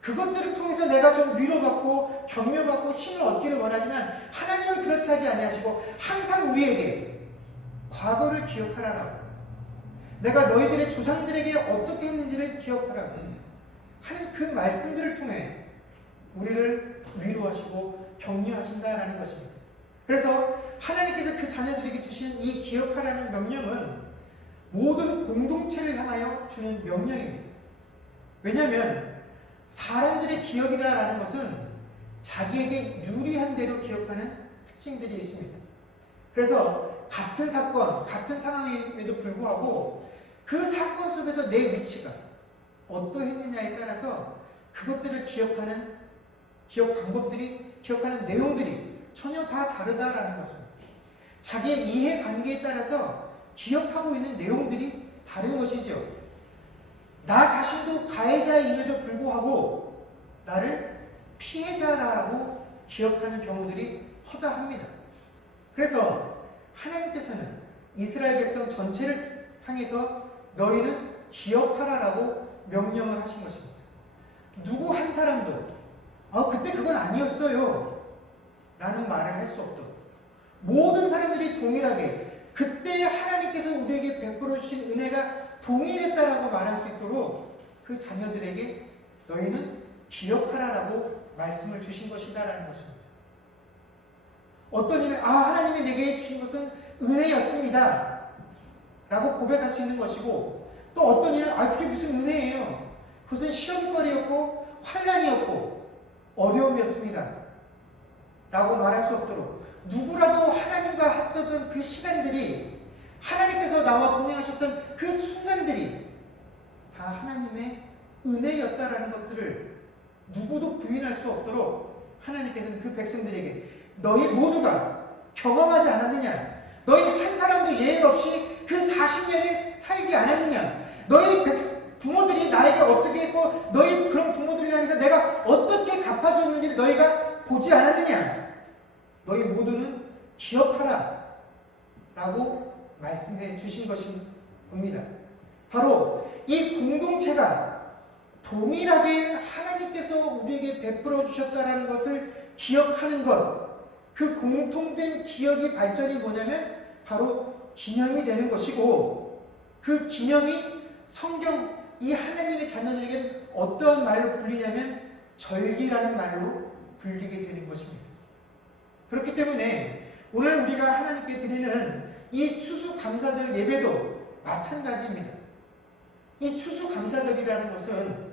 그것들을 통해서 내가 좀 위로받고 격려받고 힘을 얻기를 원하지만 하나님은 그렇게 하지 아니하시고 항상 우리에게 과거를 기억하라라고, 내가 너희들의 조상들에게 어떻게 했는지를 기억하라고 하는 그 말씀들을 통해 우리를 위로하시고 격려하신다라는 것입니다. 그래서 하나님께서 그 자녀들에게 주신 이 기억하라는 명령은 모든 공동체를 향하여 주는 명령입니다. 왜냐하면 사람들의 기억이라는 것은 자기에게 유리한 대로 기억하는 특징들이 있습니다. 그래서 같은 사건, 같은 상황임에도 불구하고 그 사건 속에서 내 위치가 어떠했느냐에 따라서 그것들을 기억하는 기억 방법들이, 기억하는 내용들이 전혀 다 다르다라는 것입니다. 자기의 이해관계에 따라서 기억하고 있는 내용들이 다른 것이죠. 나 자신도 가해자임에도 불구하고 나를 피해자라고 기억하는 경우들이 허다합니다. 그래서 하나님께서는 이스라엘 백성 전체를 향해서 너희는 기억하라라고 명령을 하신 것입니다. 누구 한 사람도 그때 그건 아니었어요 라는 말을 할 수 없도록, 모든 사람들이 동일하게 그때 하나님께서 우리에게 베풀어 주신 은혜가 동일했다라고 말할 수 있도록 그 자녀들에게 너희는 기억하라라고 말씀을 주신 것이다라는 것입니다. 어떤 일은 하나님이 내게 해주신 것은 은혜였습니다 라고 고백할 수 있는 것이고, 또 어떤 일은 그게 무슨 은혜예요, 그것은 시험거리였고 환난이었고 어려움이었습니다 라고 말할 수 없도록, 누구라도 하나님과 합쳤던 그 시간들이, 하나님께서 나와 동행하셨던 그 순간들이 다 하나님의 은혜였다라는 것들을 누구도 부인할 수 없도록 하나님께서는 그 백성들에게 너희 모두가 경험하지 않았느냐, 너희 한 사람도 예외 없이 그 40년을 살지 않았느냐, 너희 부모들이 나에게 어떻게 했고 너희 그런 부모들을 향해서 내가 어떻게 갚아주었는지 너희가 보지 않았느냐, 너희 모두는 기억하라 라고 말씀해 주신 것입니다. 바로 이 공동체가 동일하게 하나님께서 우리에게 베풀어 주셨다는 것을 기억하는 것, 그 공통된 기억의 발전이 뭐냐면 바로 기념이 되는 것이고, 그 기념이 성경 이 하나님의 자녀들에게 어떠한 말로 불리냐면 절기라는 말로 불리게 되는 것입니다. 그렇기 때문에 오늘 우리가 하나님께 드리는 이 추수감사절 예배도 마찬가지입니다. 이 추수감사절이라는 것은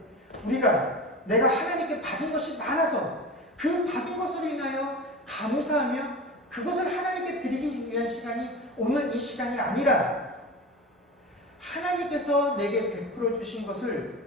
우리가 내가 하나님께 받은 것이 많아서 그 받은 것으로 인하여 감사하며 그것을 하나님께 드리기 위한 시간이 오늘 이 시간이 아니라 하나님께서 내게 베풀어 주신 것을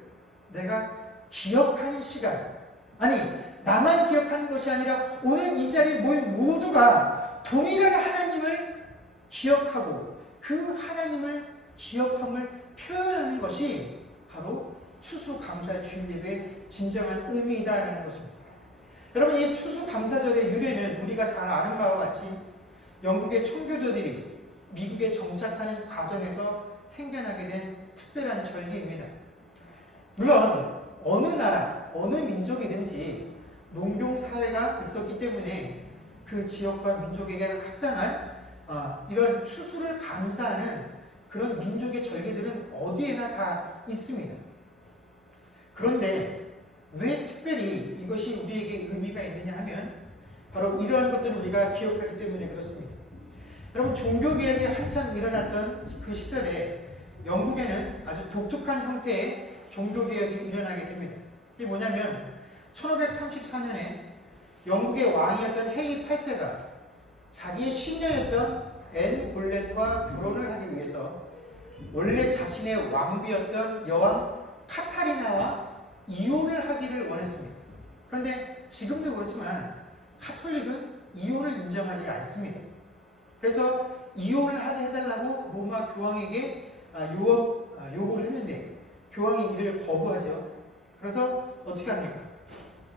내가 기억하는 시간, 아니 나만 기억하는 것이 아니라 오늘 이 자리에 모인 모두가 동일한 하나님을 기억하고 그 하나님을 기억함을 표현하는 것이 바로 추수감사 주일 예배의 진정한 의미이다라는 것입니다. 여러분, 이 추수감사절의 유래는 우리가 잘 아는 바와 같이 영국의 청교도들이 미국에 정착하는 과정에서 생겨나게 된 특별한 절기입니다. 물론 어느 나라, 어느 민족이든지 농경사회가 있었기 때문에 그 지역과 민족에게 합당한 이런 추수를 감사하는 그런 민족의 절기들은 어디에나 다 있습니다. 그런데 왜 특별히 이것이 우리에게 의미가 있느냐 하면 바로 이러한 것들을 우리가 기억하기 때문에 그렇습니다. 여러분, 종교개혁이 한참 일어났던 그 시절에 영국에는 아주 독특한 형태의 종교개혁이 일어나게 됩니다. 이게 뭐냐면 1534년에 영국의 왕이었던 헤이 8세가 자기의 신녀였던 앤 볼렛과 결혼을 하기 위해서 원래 자신의 왕비였던 여왕 카타리나와 이혼을 하기를 원했습니다. 그런데 지금도 그렇지만 카톨릭은 이혼을 인정하지 않습니다. 그래서 이혼을 하게 해달라고 로마 교황에게 요구를 했는데 교황이 이를 거부하죠. 그래서 어떻게 합니까?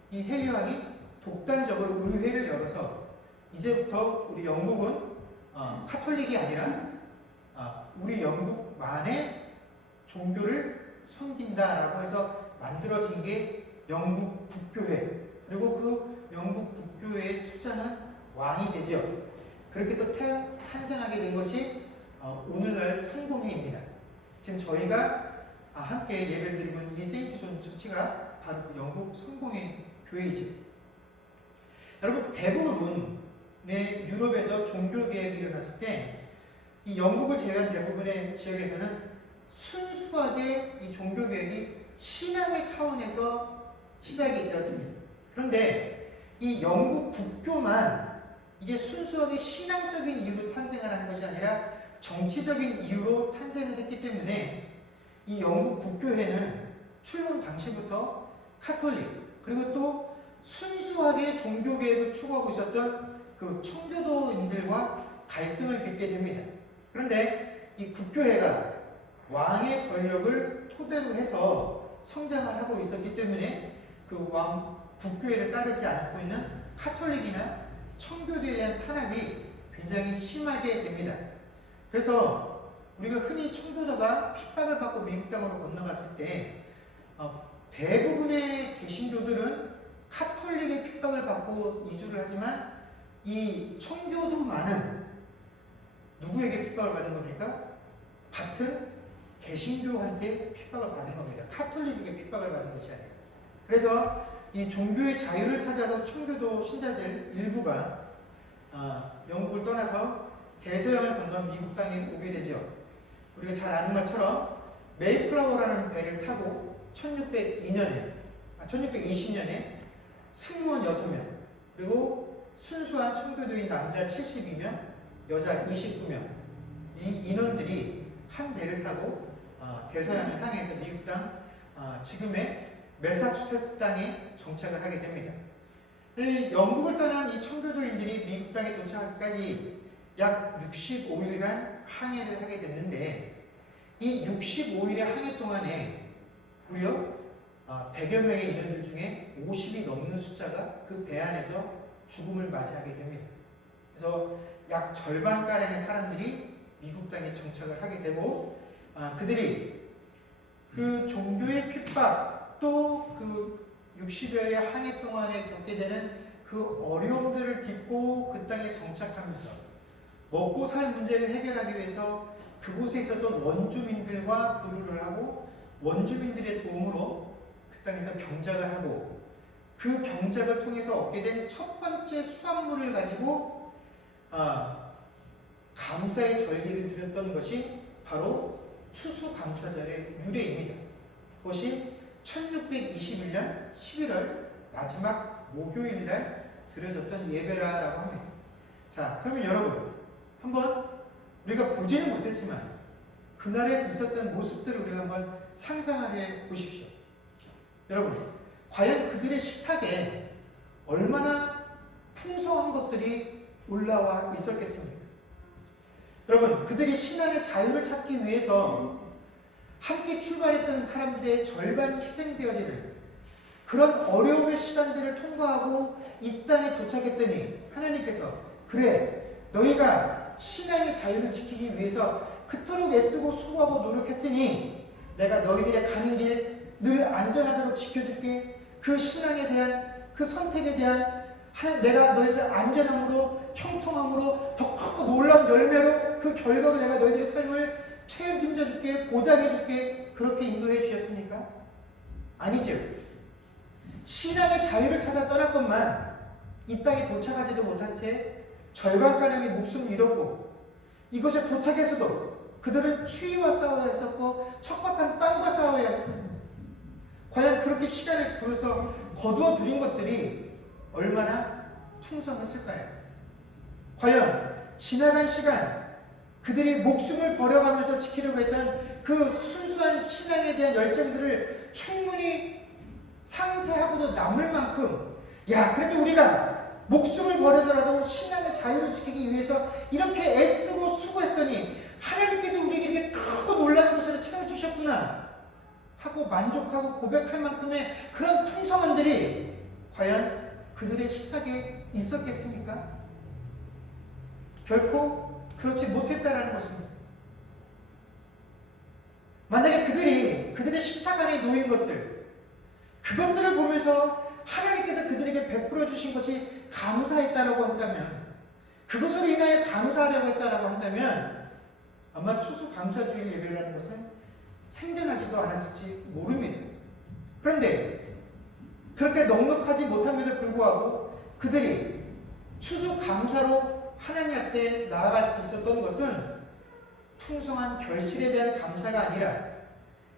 이 헨리 왕이 독단적으로 의회를 열어서 이제부터 우리 영국은 카톨릭이 아니라 우리 영국만의 종교를 섬긴다라고 해서 만들어진 게 영국 국교회, 그리고 그 영국 국교회의 수장은 왕이 되죠. 그렇게 해서 탄생하게 된 것이 오늘날 성공회입니다. 지금 저희가 함께 예배를 드리고 있는 이 세인트 존 처치가 바로 그 영국 성공회 교회이죠. 여러분, 대부분의 유럽에서 종교개혁이 일어났을 때 이 영국을 제외한 대부분의 지역에서는 순수하게 이 종교개혁이 신앙의 차원에서 시작이 되었습니다. 그런데 이 영국 국교만 이게 순수하게 신앙적인 이유로 탄생을 한 것이 아니라 정치적인 이유로 탄생을 했기 때문에 이 영국 국교회는 출범 당시부터 카톨릭, 그리고 또 순수하게 종교개혁을 추구하고 있었던 그 청교도인들과 갈등을 빚게 됩니다. 그런데 이 국교회가 왕의 권력을 토대로 해서 성장을 하고 있었기 때문에 그 국교회를 따르지 않고 있는 카톨릭이나 청교도에 대한 탄압이 굉장히 심하게 됩니다. 그래서 우리가 흔히 청교도가 핍박을 받고 미국 땅으로 건너갔을 때 대부분의 개신교들은 카톨릭의 핍박을 받고 이주를 하지만 이 청교도만은 누구에게 핍박을 받은 겁니까? 같은 개신교한테 핍박을 받은 겁니다. 카톨릭에게 핍박을 받은 것이 아니에요. 그래서 이 종교의 자유를 찾아서 청교도 신자들 일부가 영국을 떠나서 대서양을 건너 미국 땅에 오게 되죠. 우리가 잘 아는 것처럼 메이플라워라는 배를 타고 1620년에 승무원 6명, 그리고 순수한 청교도인 남자 72명, 여자 29명, 이 인원들이 한 배를 타고 대서양을 향해서 미국 땅, 지금의 매사추세츠 땅에 정착을 하게 됩니다. 영국을 떠난 이 청교도인들이 미국 땅에 도착하기까지 약 65일간 항해를 하게 됐는데, 이 65일의 항해 동안에 무려 100여 명의 인원들 중에 50이 넘는 숫자가 그 배 안에서 죽음을 맞이하게 됩니다. 그래서 약 절반가량의 사람들이 미국 땅에 정착을 하게 되고, 그들이 그 종교의 핍박, 또 그 60여일의 항해 동안에 겪게 되는 그 어려움들을 딛고 그 땅에 정착하면서 먹고 살 문제를 해결하기 위해서 그곳에 있었던 원주민들과 교류를 하고, 원주민들의 도움으로 그 땅에서 경작을 하고, 그 경작을 통해서 얻게 된 첫 번째 수확물을 가지고 감사의 절기를 드렸던 것이 바로 추수감사절의 유래입니다. 그것이 1621년 11월 마지막 목요일날 드려졌던 예배라고 합니다. 자, 그러면 여러분 한번 우리가 보지는 못했지만 그날에 있었던 모습들을 우리가 한번 상상해 보십시오. 여러분, 과연 그들의 식탁에 얼마나 풍성한 것들이 올라와 있었겠습니까? 여러분, 그들이 신앙의 자유를 찾기 위해서 함께 출발했던 사람들의 절반이 희생되어지는 그런 어려움의 시간들을 통과하고 이 땅에 도착했더니 하나님께서 그래, 너희가 신앙의 자유를 지키기 위해서 그토록 애쓰고 수고하고 노력했으니 내가 너희들의 가는 길 늘 안전하도록 지켜줄게. 그 신앙에 대한 그 선택에 대한 내가 너희들 안전함으로 형통함으로 더 크고 놀라운 열매로 그 결과로 내가 너희들의 삶을 책임져 줄게, 보장해 줄게. 그렇게 인도해 주셨습니까? 아니죠. 신앙의 자유를 찾아 떠났건만 이 땅에 도착하지도 못한 채 절반가량의 목숨을 잃었고 이곳에 도착해서도 그들은 추위와 싸워야 했었고 척박한 땅과 싸워야 했습니다. 과연 그렇게 시간을 들어서 거두어 들인 것들이 얼마나 풍성했을까요? 과연 지나간 시간 그들이 목숨을 버려가면서 지키려고 했던 그 순수한 신앙에 대한 열정들을 충분히 상세하고도 남을 만큼 야, 그래도 우리가 목숨을 버려서라도 신앙의 자유를 지키기 위해서 이렇게 애쓰고 수고했더니 하나님께서 우리에게 이렇게 크고 놀라운 것을 채워주셨구나 하고 만족하고 고백할 만큼의 그런 풍성함들이 과연 그들의 식탁에 있었겠습니까? 결코 그렇지 못했다라는 것입니다. 만약에 그들의 식탁 안에 놓인 것들, 그것들을 보면서 하나님께서 그들에게 베풀어 주신 것이 감사했다라고 한다면, 그것으로 인하여 감사하려고 했다라고 한다면 아마 추수감사주일 예배라는 것은 생겨나지도 않았을지 모릅니다. 그런데 그렇게 넉넉하지 못함에도 불구하고 그들이 추수감사로 하나님 앞에 나아갈 수 있었던 것은 풍성한 결실에 대한 감사가 아니라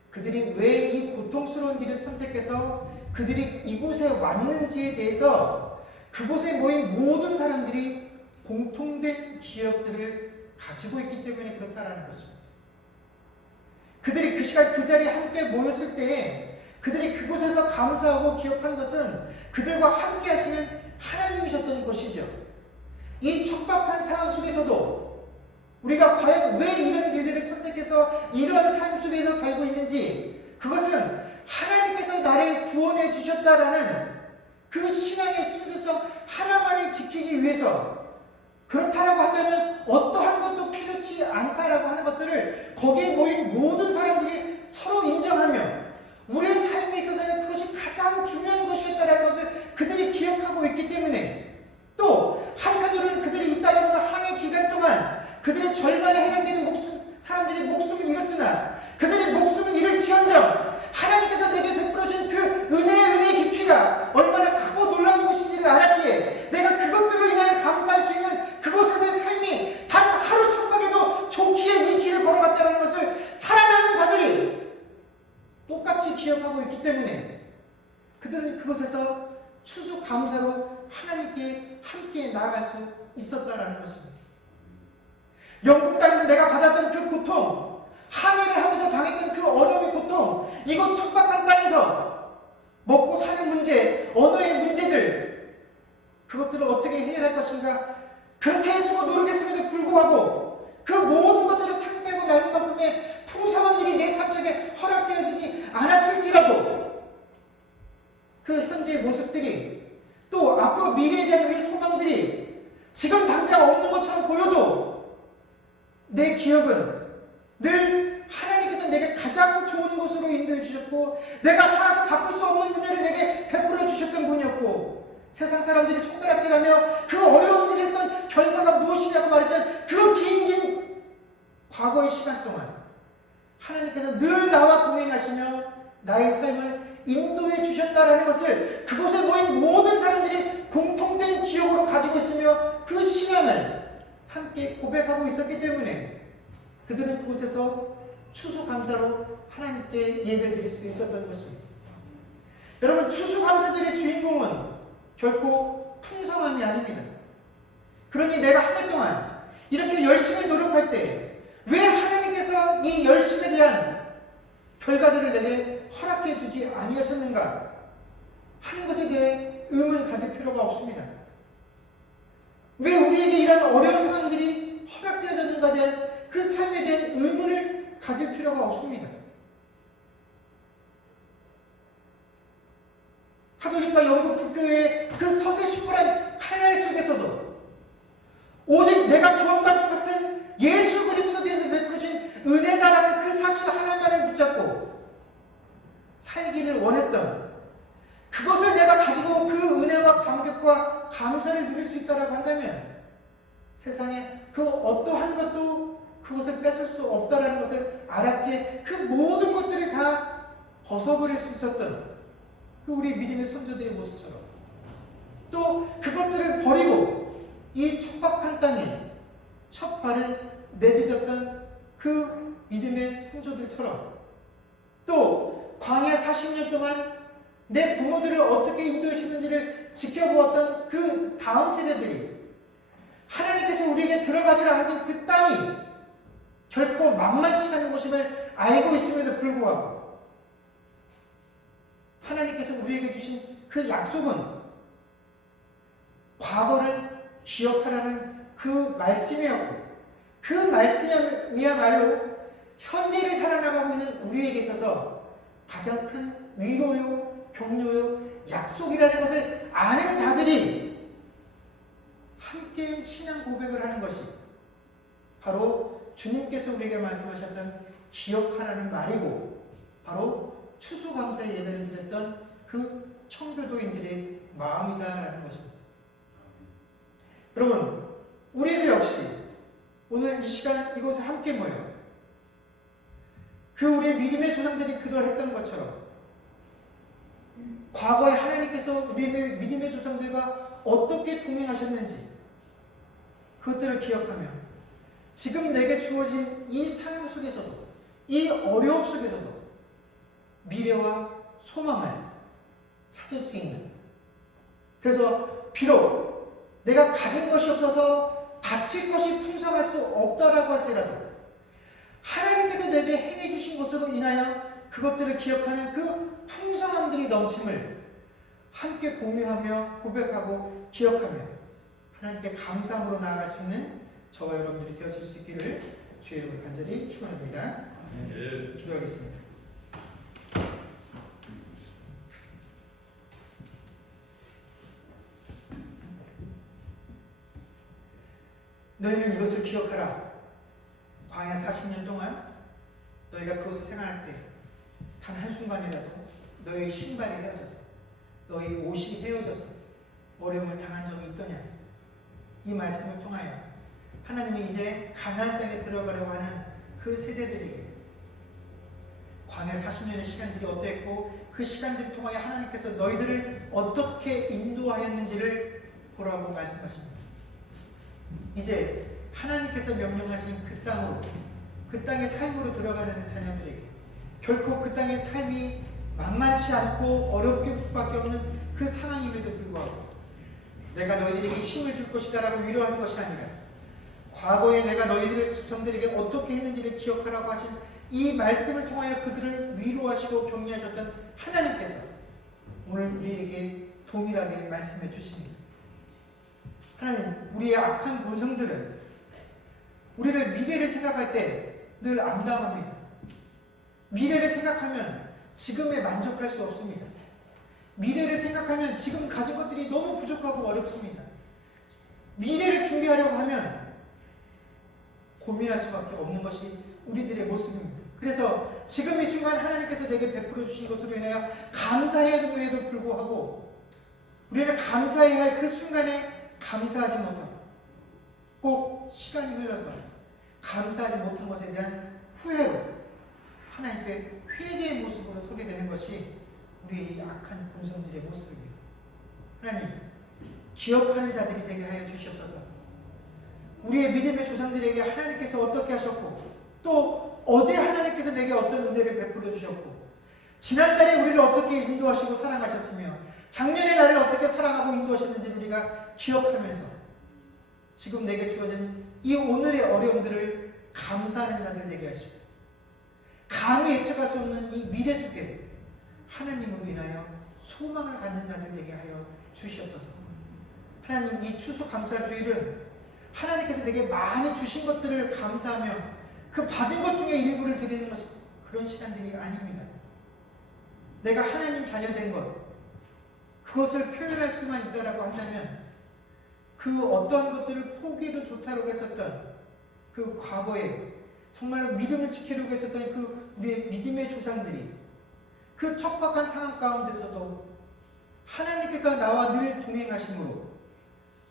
그들이 왜 이 고통스러운 길을 선택해서 그들이 이곳에 왔는지에 대해서 그곳에 모인 모든 사람들이 공통된 기억들을 가지고 있기 때문에 그렇다라는 것입니다. 그들이 그 시간 그 자리에 함께 모였을 때에 그들이 그곳에서 감사하고 기억한 것은 그들과 함께 하시는 하나님이셨던 것이죠. 이 척박한 상황 속에서도 우리가 과연 왜 이런 일들을 선택해서 이러한 삶 속에서 살고 있는지, 그것은 하나님께서 나를 구원해 주셨다라는 그 신앙의 순수성 하나만을 지키기 위해서, 그렇다라고 한다면 어떠한 것도 필요치 않다라고 하는 것들을 거기에 모인 모든 사람들이 서로 인정하며 우리의 삶에 있어서는 그것이 가장 중요한 것이었다라는 것을 그들이 기억하고 있기 때문에, 또 한편으로는 그들이 이 땅에 오는 한 해 기간 동안 그들의 절반에 해당되는 사람들이 목숨을 잃었으나 그들의 목숨을 잃을지언정 하나님께서 내게 베풀어준 그 은혜의 깊이가 얼마나 크고 놀라운 것인지를 알았기에 내가 그것들로 인하여 감사할 수 있는 그곳에서의 삶이 단 하루 촉박에도 좋기에 이 길을 걸어갔다는 것을 살아남은 자들이 똑같이 기억하고 있기 때문에 그들은 그곳에서 추수감사로 하나님께 함께 나아갈 수 있었다라는 것입니다. 영국 땅에서 내가 받았던 그 고통, 항해를 하면서 당했던 그 어려움의 고통, 이곳 척박한 땅에서 먹고 사는 문제, 언어의 문제들, 그것들을 어떻게 해결할 것인가, 그렇게 애쓰고 노력했음에도 불구하고 그 모든 것들을 상세하고 나눌 만큼의 풍성한 일이 내 삶 속에 허락되어지지 않았을지라도 그 현재의 모습들이, 또 앞으로 미래에 대한 우리의 소망들이 지금 당장 없는 것처럼 보여도 내 기억은 늘 하나님께서 내게 가장 좋은 곳으로 인도해 주셨고 내가 살아서 갚을 수 없는 은혜를 내게 베풀어 주셨던 분이었고, 세상 사람들이 손가락질하며 그 어려운 일을 했던 결과가 무엇이냐고 말했던 그 긴 과거의 시간 동안 하나님께서 늘 나와 동행하시며 나의 삶을 인도해 주셨다라는 것을 그곳에 모인 모든 사람들이 공통된 기억으로 가지고 있으며 그 신앙을 함께 고백하고 있었기 때문에 그들은 그곳에서 추수감사로 하나님께 예배드릴 수 있었던 것입니다. 여러분, 추수감사절의 주인공은 결코 풍성함이 아닙니다. 그러니 내가 한 해 동안 이렇게 열심히 노력할 때 왜 하나님께서 이 열심에 대한 결과들을 내게 허락해 주지 아니하셨는가 하는 것에 대해 의문 가질 필요가 없습니다. 왜 우리에게 이런 어려운 상황들이 허락되어졌는가에 대한 그 삶에 대한 의문을 가질 필요가 없습니다. 가톨릭과 영국 국교의 그 서세신물한 칼날 속에서도 오직 내가 구원받은 것은 예수 그리스도에 대해서 베풀어진 은혜다라는 그 사실 하나만을 붙잡고 살기를 원했던, 그것을 내가 가지고 그 은혜와 감격과 감사를 누릴 수 있다고 한다면 세상에 그 어떠한 것도 그것을 뺏을 수 없다라는 것을 알았기에 그 모든 것들을 다 벗어버릴 수 있었던 그 우리 믿음의 선조들의 모습처럼, 또 그것들을 버리고 이 척박한 땅에 첫 발을 내디뎠던 그 믿음의 선조들처럼, 또 광야 40년 동안 내 부모들을 어떻게 인도하시는지를 지켜보았던 그 다음 세대들이 하나님께서 우리에게 들어가시라 하신 그 땅이 결코 만만치 않은 곳임을 알고 있음에도 불구하고 하나님께서 우리에게 주신 그 약속은 과거를 기억하라는 그 말씀이었고, 그 말씀이야말로 현재를 살아나가고 있는 우리에게 있어서 가장 큰 위로요, 격려요, 약속이라는 것을 아는 자들이 함께 신앙 고백을 하는 것이 바로 주님께서 우리에게 말씀하셨던 기억하라는 말이고, 바로 추수감사의 예배를 드렸던 그 청교도인들의 마음이다라는 것입니다. 여러분, 우리도 역시 오늘 이 시간 이곳에 함께 모여 그 우리 믿음의 조상들이 그동안 했던 것처럼 과거에 하나님께서 우리의 믿음의 조상들과 어떻게 동행하셨는지 그것들을 기억하며 지금 내게 주어진 이 상황 속에서도, 이 어려움 속에서도 미래와 소망을 찾을 수 있는, 그래서 비록 내가 가진 것이 없어서 바칠 것이 풍성할 수 없다라고 할지라도 하나님께서 내게 행해 주신 것으로 인하여 그것들을 기억하는 그 풍성함들이 넘침을 함께 공유하며 고백하고 기억하며 하나님께 감사함으로 나아갈 수 있는 저와 여러분들이 되어질 수 있기를 주의 이름으로 간절히 축원합니다. 기도하겠습니다. 너희는 이것을 기억하라. 광야 40년 동안 너희가 그곳에 생활할 때 단 한순간이라도 너희의 신발이 헤어져서, 너희 옷이 헤어져서 어려움을 당한 적이 있더냐. 이 말씀을 통하여 하나님이 이제 가나안 땅에 들어가려고 하는 그 세대들에게 광야 40년의 시간들이 어땠고 그 시간들을 통하여 하나님께서 너희들을 어떻게 인도하였는지를 보라고 말씀하십니다. 이제 하나님께서 명령하신 그 땅으로, 그 땅의 삶으로 들어가는 자녀들에게 결코 그 땅의 삶이 만만치 않고 어렵게 수밖에 없는 그 상황임에도 불구하고 내가 너희들에게 힘을 줄 것이다 라고 위로하는 것이 아니라 과거에 내가 너희들 정들에게 어떻게 했는지를 기억하라고 하신 이 말씀을 통하여 그들을 위로하시고 격려하셨던 하나님께서 오늘 우리에게 동일하게 말씀해 주십니다. 하나님, 우리의 악한 본성들은 우리를 미래를 생각할 때 늘 암담합니다. 미래를 생각하면 지금에 만족할 수 없습니다. 미래를 생각하면 지금 가진 것들이 너무 부족하고 어렵습니다. 미래를 준비하려고 하면 고민할 수밖에 없는 것이 우리들의 모습입니다. 그래서 지금 이 순간 하나님께서 내게 베풀어 주신 것으로 인하여 감사해야됨에도 불구하고 우리는 감사해야 할 그 순간에 감사하지 못하고 꼭 시간이 흘러서 감사하지 못한 것에 대한 후회로 하나님께 회개의 모습으로 서게 되는 것이 우리의 이 악한 본성들의 모습입니다. 하나님, 기억하는 자들이 되게 하여 주시옵소서. 우리의 믿음의 조상들에게 하나님께서 어떻게 하셨고 또 어제 하나님께서 내게 어떤 은혜를 베풀어 주셨고 지난달에 우리를 어떻게 인도하시고 사랑하셨으며 작년에 나를 어떻게 사랑하고 인도하셨는지를 우리가 기억하면서 지금 내게 주어진 이 오늘의 어려움들을 감사하는 자들 되게 하시고, 감히 예측할 수 없는 이 미래 속에 하나님으로 인하여 소망을 갖는 자들 되게 하여 주시옵소서. 하나님, 이 추수감사주일은 하나님께서 내게 많이 주신 것들을 감사하며 그 받은 것 중에 일부를 드리는 것이 그런 시간들이 아닙니다. 내가 하나님 자녀된 것, 그것을 표현할 수만 있다라고 한다면 그 어떠한 것들을 포기해도 좋다고 했었던 그 과거에 정말로 믿음을 지키려고 했었던 그 우리의 믿음의 조상들이 그 척박한 상황 가운데서도 하나님께서 나와 늘 동행하심으로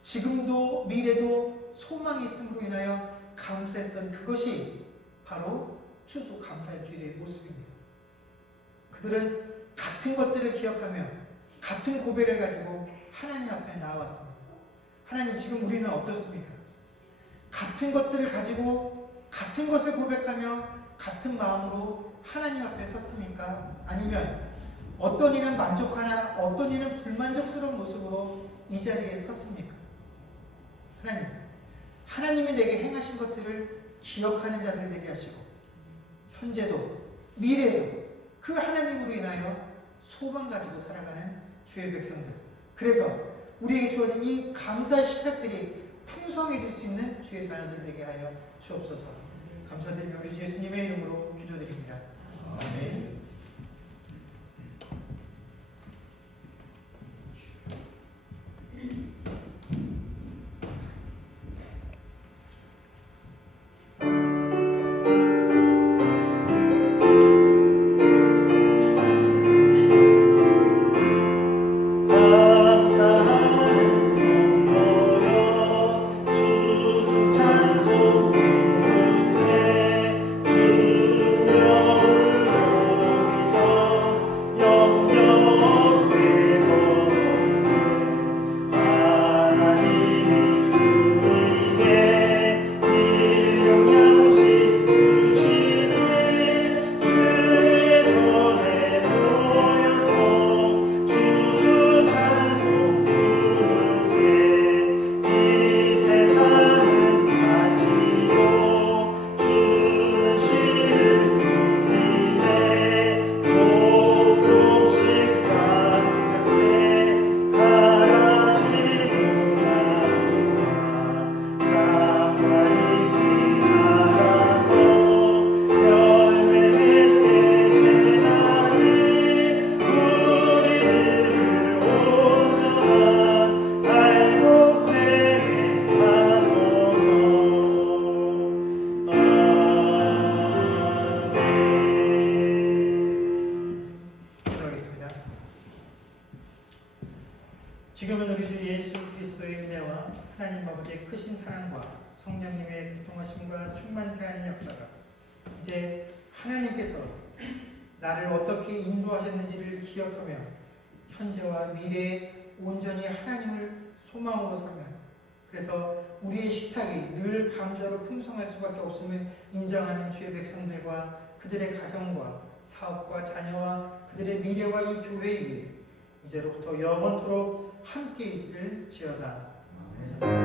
지금도 미래도 소망이 있음으로 인하여 감사했던 그것이 바로 추수감사주일의 모습입니다. 그들은 같은 것들을 기억하며 같은 고백을 가지고 하나님 앞에 나아왔습니다. 하나님, 지금 우리는 어떻습니까? 같은 것들을 가지고 같은 것을 고백하며 같은 마음으로 하나님 앞에 섰습니까? 아니면 어떤 이는 만족하나 어떤 이는 불만족스러운 모습으로 이 자리에 섰습니까? 하나님, 하나님이 내게 행하신 것들을 기억하는 자들 되게 하시고 현재도 미래에도 그 하나님으로 인하여 소망 가지고 살아가는 주의 백성들, 그래서 우리에게 주어진 이 감사의 식탁들이 풍성해질 수 있는 주의 자녀들 되게 하여 주옵소서. 감사드리며 우리 주 예수님의 이름으로 기도드립니다. 아멘. 지금은 우리 주 예수 그리스도의 은혜와 하나님 아버지의 크신 사랑과 성령님의 교통하심과 충만케 하는 역사가 이제 하나님께서 나를 어떻게 인도하셨는지를 기억하며 현재와 미래에 온전히 하나님을 소망으로 삼며, 그래서 우리의 식탁이 늘 감사로 풍성할 수밖에 없음을 인정하는 주의 백성들과 그들의 가정과 사업과 자녀와 그들의 미래와 이 교회 위에 이제로부터 영원토록 함께 있을지어다. 아멘.